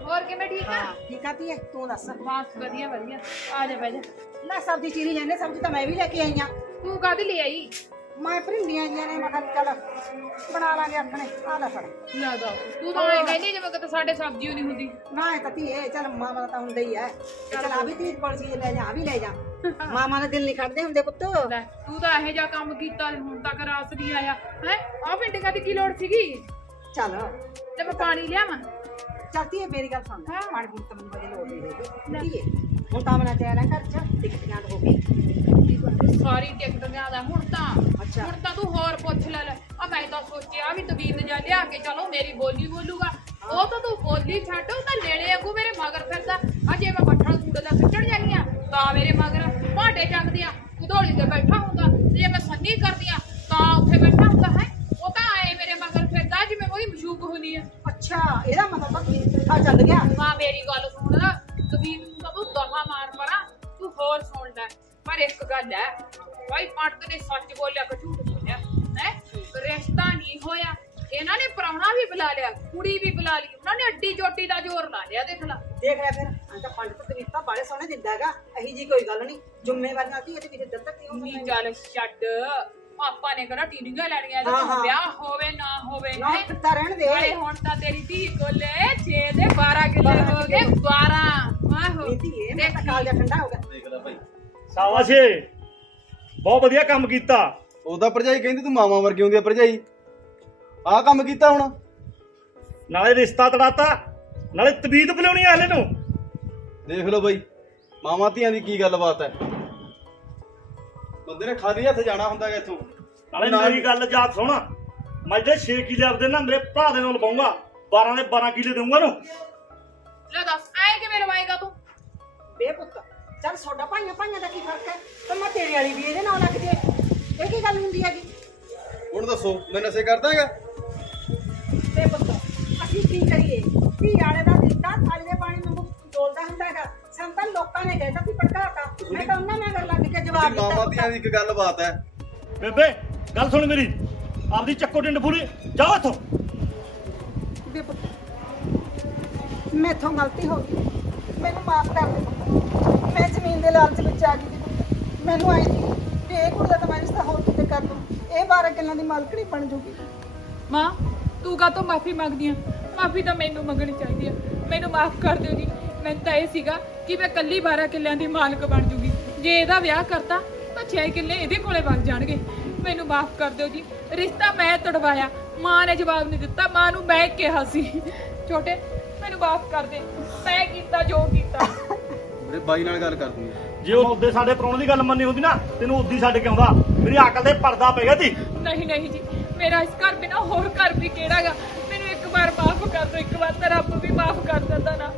ਹੋਰ ਕਿਵੇਂ ਠੀਕ ਆ? ਹਾਂ ਠੀਕ ਆ ਧੀਏ ਤੂੰ ਦੱਸ ਬਸ ਵਧੀਆ ਵਧੀਆ। ਆ ਜਾ ਬਹਿ ਜਾ। ਲੈ ਸਬਜ਼ੀ ਚੀਰੀ ਜਾਂਦੇ ਸਬਜ਼ੀ ਤਾਂ ਮੈਂ ਵੀ ਲੈ ਕੇ ਆਈ ਆ ਤੂੰ ਕਾਹਦੇ ਲਈ ਆਈ? ਮੈਂ ਭਰਿੰਡੀਆਂ ਜੀਆਂ ਨੇ ਮੈਂ ਕਿਹਾ ਚੱਲ ਬਣਾ ਲਾਂਗੇ ਆਪਣੇ ਆ ਲੈ ਫੜ ਲੈ ਦਾ, ਤੂੰ ਤਾਂ ਐਂ ਕਹਿੰਦੀ ਜਿਵੇਂ ਕਿ ਸਾਡੇ ਸਬਜ਼ੀ ਓ ਨਹੀਂ ਹੁੰਦੀ। ਨਾ ਇਹ ਤਾਂ ਧੀਏ ਚੱਲ ਮਾਮਾ ਤਾਂ ਹੁੰਦਾ ਹੀ ਹੈ ਚੱਲ ਆ ਵੀ ਧੀ ਕੋਲ ਚੀਜ਼ ਲੈ ਜਾ ਆ ਵੀ ਲੈ ਜਾ ਮਾਮਾ ਦੇ ਦਿਲ ਨਹੀਂ ਖੜਦੇ ਹੁੰਦੇ ਪੁੱਤ ਲੈ ਤੂੰ ਤਾਂ ਇਹੋ ਜਿਹਾ ਕੰਮ ਕੀਤਾ ਤੇ ਹੁਣ ਤੱਕ ਰਾਸ ਨਹੀਂ ਆਇਆ ਹੈ। ਆਹ ਪਿੰਡਿਆਂ ਦੀ ਕੀ ਲੋੜ ਸੀਗੀ? ਚੱਲ ਤੇ ਮੈਂ ਪਾਣੀ ਲਿਆਵਾਂ? ਚੱਲ ਧੀਏ ਮੇਰੀ ਗੱਲ ਸੁਣ ਹਾਂ। ਪਾਣੀ ਪੂਣੀ ਤਾਂ ਮੈਨੂੰ ਬੜੀ ਲੋੜ ਨਹੀਂ ਹੈਗੀ ਧੀਏ ਹੁਣ ਤਾਂ ਮਨਾ ਚਾਹਿਆ ਨਾ ਘਰ ਚ ਟਿਕਟੀਆਂ ਹੋ ਗਈ ਸਾਰੀ ਟਿਕਟ ਲਿਆਦਾ ਹੁਣ ਤਾਂ। ਅੱਛਾ। ਹੁਣ ਤਾਂ ਤੂੰ ਹੋਰ ਪੁੱਛ ਲੈ ਲੈ। ਆ ਮੈਂ ਤਾਂ ਸੋਚਿਆ ਵੀ ਤਵੀਤ ਜਾ ਲਿਆ ਕੇ ਚਲੋ ਮੇਰੀ ਬੋਲੀ ਬੋਲੂਗਾ। ਉਹ ਤਾਂ ਤੂੰ ਬੋਲੀ ਛੱਡ, ਉਹ ਤਾਂ ਲੇਲੇ ਵਾਂਗੂ ਮੇਰੇ ਮਗਰ ਫਿਰਦਾ। ਆ ਜੇ ਮੈਂ ਬੱਠਲ ਕੂੜੇ ਦਾ ਸਿੱਟਣ ਜਾਨੀ ਆ ਤਾਂ ਮੇਰੇ ਮਗਰ ਭਾਂਡੇ ਚੱਕਦੀ ਆ, ਉਧੋਲੀ ਤੇ ਬੈਠਾ ਹੁੰਦਾ। ਤੇ ਜੇ ਮੈਂ ਸੰਨੀ ਕਰਦੀ ਆ ਤਾਂ ਉੱਥੇ ਬੈਠਾ ਹੁੰਦਾ ਹੈ। ਉਹ ਤਾਂ ਆਏ ਮੇਰੇ ਮਗਰ ਫਿਰਦਾ ਜਿਵੇਂ ਉਹਦੀ ਮਸ਼ੂਕ ਹੁੰਦੀ ਆ। ਅੱਛਾ ਇਹਦਾ ਮਤਲਬ ਤਾਂ ਪੁੱਠਾ ਚੱਲ ਗਿਆ ਮਾਂ ਮੇਰੀ ਗੱਲ ਸੁਣ, ਤਵੀਤ ਨੂੰ ਤਾਂ ਤੂੰ ਦਫਾ ਮਾਰ ਪਰਾਂ, ਤੂੰ ਹੋਰ ਸੁਣ ਲੈ। ਪਰ ਇੱਕ ਗੱਲ ਹੈ ਭਾਈ, ਪੰਡਤ ਨੇ ਸੱਚ ਬੋਲਿਆ ਕਿ ਝੂਠ ਬੋਲਿਆ ਹੈ? ਰਿਸ਼ਤਾ ਨਹੀਂ ਹੋਇਆ, ਇਹਨਾਂ ਨੇ ਪ੍ਰਾਹੁਣਾ ਵੀ ਬੁਲਾ ਲਿਆ, ਕੁੜੀ ਵੀ ਬੁਲਾ ਲਈ, ਉਹਨਾਂ ਨੇ ਅੱਡੀ ਚੋਟੀ ਦਾ ਜ਼ੋਰ ਲਾ ਲਿਆ। ਦੇਖ ਲੈ ਦੇਖ ਲੈ ਫਿਰ ਅੱਜ ਤਾਂ ਪੰਡਤ ਤਵੀਤਾ ਬਾੜੇ ਸੋਹਣੇ ਦਿੰਦਾ ਹੈਗਾ ਅਹੀ ਜੀ ਕੋਈ ਗੱਲ ਨਹੀਂ ਜ਼ਿੰਮੇਵਾਰੀਆਂ ਧੀਏ ਤੇ ਵੀ ਦਿੱਤਾ ਕਿਉਂ ਨਹੀਂ ਚੱਲ ਛੱਡ, ਆਪਾਂ ਨੇ ਕਿਹੜਾ ਟੀਡੀਆਂ ਲੈਣੀਆਂ ਇਹਦੇ ਹਾਂ, ਤੋਂ, ਹਾਂ। ਵਿਆਹ ਹੋਵੇ ਨਾ ਹੋਵੇ ਨਾ ਹੈਂ? ਕਿੱਤਾ ਰਹਿਣ ਦੇ ਨਾਲੇ ਹੁਣ ਤਾਂ ਤੇਰੀ ਧੀ ਕੋਲੇ 6 ਦੇ 12 ਕਿੱਲੇ ਹੋ ਗਏ। 12 ਆਹੋ ਨੀਤੀ ਇਹ ਮੈਂ ਤਾਂ ਕਾਲ ਜਾ ਠੰਡਾ ਹੋ ਗਿਆ ਦੇਖ ਲੈ ਭਾਈ, ਸ਼ਾਬਾਸ਼ ਏ, ਬਹੁਤ ਵਧੀਆ ਕੰਮ ਕੀਤਾ। ਉਹਦਾ ਭਰਜਾਈ ਕਹਿੰਦੀ ਤੂੰ ਮਾਮਾ ਵਰਗੀ ਹੁੰਦੀ ਆ ਭਰਜਾਈ, ਆਹ ਕੰਮ ਕੀਤਾ ਹੁਣ। ਨਾਲੇ ਰਿਸ਼ਤਾ ਤੜਾਤਾ, ਨਾਲੇ ਤਬੀਤ ਬੁਲਾਉਣੀ ਆ ਹਲੇ ਨੂੰ। ਦੇਖ ਲਓ ਬਾਈ, ਮਾਮਾ ਧੀਆਂ ਦੀ ਕੀ ਗੱਲਬਾਤ ਹੈ। ਬੰਦੇ ਨੇ ਖਾਲੀ ਹੱਥ ਜਾਣਾ ਹੁੰਦਾ ਹੈ ਇੱਥੋਂ। ਨਾਲੇ ਮੇਰੀ ਗੱਲ ਯਾਦ ਸੁਣ, ਮੈਂ ਜਿਹੜੇ 6 ਕਿੱਲੇ ਆਪਦੇ ਨਾ ਮੇਰੇ ਭਰਾ ਦੇ ਨਾਲ ਲਵਾਉਂਗਾ, 12 ਦੇ 12 ਕਿੱਲੇ ਦੇਊਂਗਾ ਨੂੰ। ਲੈ ਦੱਸ ਐ ਕਿਵੇਂ ਲਵਾਏਗਾ ਤੂੰ? ਬੇ ਪੁੱਤ ਚੱਲ ਸੋਡਾ ਭਾਈਆਂ ਭਾਈਆਂ ਦਾ ਕੀ ਫਰਕ ਹੈ ਤੇ ਮੈਂ ਤੇਰੇ ਵਾਲੀ ਵੀ ਇਹਦੇ ਨਾਲ ਲੱਗ ਜੇ ਇਹ ਕੀ ਗੱਲ ਹੁੰਦੀ ਹੈਗੀ ਹੁਣ ਦੱਸੋ ਮੈਂ ਨਸ਼ੇ ਕਰਦਾ ਹੈਗਾ? ਬੇ ਪੁੱਤ ਅਸੀਂ ਕੀ ਕਰੀਏ ਧੀ ਵਾਲੇ ਦਾ ਦਿੱਤਾ ਥਾਲੀ ਦੇ ਪਾਣੀ ਨੂੰ ਡੋਲਦਾ ਹੁੰਦਾ ਹੈਗਾ ਸਾਨੂੰ ਤਾਂ ਲੋਕਾਂ ਨੇ ਕਹਿਤਾ ਵੀ ਭੜਕਾਤਾ ਮੈਂ ਤਾਂ ਉਹਨਾਂ ਨਾਲ ਲੱਗ ਕੇ ਜਵਾਬ ਦਿੱਤਾ ਮਾਮਾ ਧੀਆਂ ਦੀ ਇੱਕ ਗੱਲਬਾਤ ਹੈ। ਬੇਬੇ ਗੱਲ ਸੁਣ ਮੇਰੀ, ਆਪਦੀ ਚੱਕੋ ਡੰਡ ਪੂਰੀ ਜਾਓ ਇੱਥੋਂ। ਬੇ ਪੁੱਤ ਮੈਥੋਂ ਗਲਤੀ ਹੋ ਗਈ ਮੈਨੂੰ ਮਾਫ ਕਰ ਦੇ ਪੁੱਤ ਮੈਂ ਜ਼ਮੀਨ ਦੇ ਲਾਲਚ ਵਿੱਚ ਆ ਗਈ ਸੀ ਪੁੱਤ ਮੈਨੂੰ ਆਈ ਨਹੀਂ ਵੀ ਇਹ ਕੁੜੀ ਦਾ ਤਾਂ ਮੈਂ ਰਿਸ਼ਤਾ ਹੋਰ ਕਿਤੇ ਕਰ ਦੂੰ ਇਹ 12 ਕਿੱਲਿਆਂ ਦੀ ਮਾਲਕਣੀ ਬਣ ਜੂਗੀ ਮਾਂ ਤੂੰ ਕਾਹਤੋਂ ਮਾਫੀ ਮੰਗਦੀ ਆ? ਮਾਫੀ ਤਾਂ ਮੈਨੂੰ ਮੰਗਣੀ ਚਾਹੀਦੀ ਆ। ਮੈਨੂੰ ਮਾਫ ਕਰ ਦਿਓ ਜੀ। ਮੈਨੂੰ ਤਾਂ ਇਹ ਸੀਗਾ ਕਿ ਮੈਂ ਕੱਲੀ 12 ਕਿੱਲਿਆਂ ਦੀ ਮਾਲਕ ਬਣ ਜੂਗੀ। ਜੇ ਇਹਦਾ ਵਿਆਹ ਕਰਤਾ ਤਾਂ 6 ਕਿੱਲੇ ਇਹਦੇ ਕੋਲੇ ਵਗ ਜਾਣਗੇ। ਮੈਨੂੰ ਮਾਫ ਕਰ ਦਿਓ ਜੀ। ਰਿਸ਼ਤਾ ਮੈਂ ਤੜਵਾਇਆ, ਮਾਂ ਨੇ ਜਵਾਬ ਨਹੀਂ ਦਿੱਤਾ। ਮਾਂ ਨੂੰ ਮੈਂ ਕਿਹਾ ਸੀ ਛੋਟੇ ਮੈਨੂੰ ਮਾਫ ਕਰ ਦੇ, ਮੈਂ ਕੀਤਾ ਜੋ ਕੀਤਾ। ਮੇਰੇ ਬਾਈ ਨਾਲ ਗੱਲ ਕਰ ਦੂੰਗੀ। ਜੇ ਉਹ ਉਹਦੇ ਸਾਡੇ ਪ੍ਰਾਹੁਣੇ ਦੀ ਗੱਲ ਮੰਨੀ ਹੁੰਦੀ ਨਾ, ਤੈਨੂੰ ਉੱਦੀ ਛੱਡ ਕੇ ਆਉਂਦਾ। ਮੇਰੀ ਅਕਲ ਤੇ ਪਰਦਾ ਪੈ ਗਿਆ ਤੀ। ਨਹੀਂ ਨਹੀਂ ਜੀ, ਮੇਰਾ ਇਸ ਘਰ ਬਿਨਾ ਹੋਰ ਘਰ ਵੀ ਕਿਹੜਾਗਾ। ਮੈਨੂੰ ਇੱਕ ਵਾਰ ਮਾਫ ਕਰ ਦਿਓ, ਇੱਕ ਵਾਰ ਤਾਂ ਰੱਬ ਵੀ ਮਾਫ ਕਰ ਦਿੰਦਾ ਨਾ।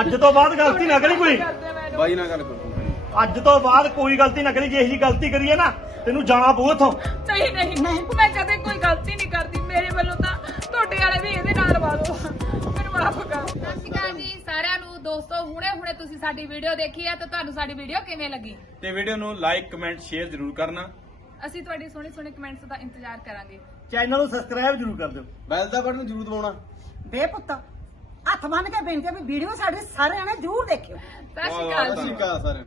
ਅੱਜ ਤੋਂ ਬਾਅਦ ਗਲਤੀ ਨਾ ਕਰੀ ਕੋਈ। ਕਰ ਦਿਓ ਮੈਨੂੰ। ਬਾਈ ਨਾਲ ਗੱਲ ਕਰ ਦੂੰਗੀ। ਅੱਜ ਤੋਂ ਬਾਅਦ ਕੋਈ ਗਲਤੀ ਨਾ ਕਰੀ। ਜੇ ਇਹੀ ਗਲਤੀ ਕਰੀਏ ਨਾ, ਤੈਨੂੰ ਜਾਣਾ ਪਊ ਇੱਥੋਂ। ਨਹੀਂ ਨਹੀਂ ਮੈਂ ਕਦੇ ਕੋਈ ਗਲਤੀ ਨਹੀਂ ਕਰਦੀ। ਮੇਰੇ ਵੱਲੋਂ ਤਾਂ ਤੁਹਾਡੇ ਵਾਲੇ ਵੀ ਇਹਦੇ ਨਾਲ ਲਵਾ ਦਿਓ। ਮੈਨੂੰ ਮਾਫ ਕਰੋ। ਸਤਿ ਸ਼੍ਰੀ ਅਕਾਲ ਜੀ ਸਾਰਿਆਂ ਨੂੰ। ਦੋਸਤੋ ਹੁਣੇ ਤੁਸੀਂ ਸਾਡੀ ਵੀਡੀਓ ਦੇਖੀ ਹੈ ਤਾਂ ਤੁਹਾਨੂੰ ਸਾਡੀ ਵੀਡੀਓ ਕਿਵੇਂ ਲੱਗੀ? ਤੇ ਵੀਡੀਓ ਨੂੰ ਲਾਈਕ ਕਮੈਂਟ ਸ਼ੇਅਰ ਜ਼ਰੂਰ ਕਰਨਾ। ਅਸੀਂ ਤੁਹਾਡੀ ਸੋਹਣੇ ਕਮੈਂਟਸ ਦਾ ਇੰਤਜ਼ਾਰ ਕਰਾਂਗੇ। ਚੈਨਲ ਨੂੰ ਸਬਸਕ੍ਰਾਈਬ ਜ਼ਰੂਰ ਕਰ ਦਿਓ। ਬੈਲ ਦਾ ਬਟਨ ਜ਼ਰੂਰ ਦਬਾਉਣਾ। ਬੇ ਪੁੱਤ ਹੱਥ ਬੰਨ ਕੇ ਬੇਨਤੀ ਹੈ ਵੀ ਵੀਡੀਓ ਸਾਡੇ ਸਾਰਿਆਂ ਨੇ ਜ਼ਰੂਰ ਦੇਖਿਓ ਸਤਿ ਸ਼੍ਰੀ ਅਕਾਲ ਜੀ। ਸਤਿ ਸ਼੍ਰੀ ਅਕਾਲ ਸਾਰਿਆਂ ਨੂੰ।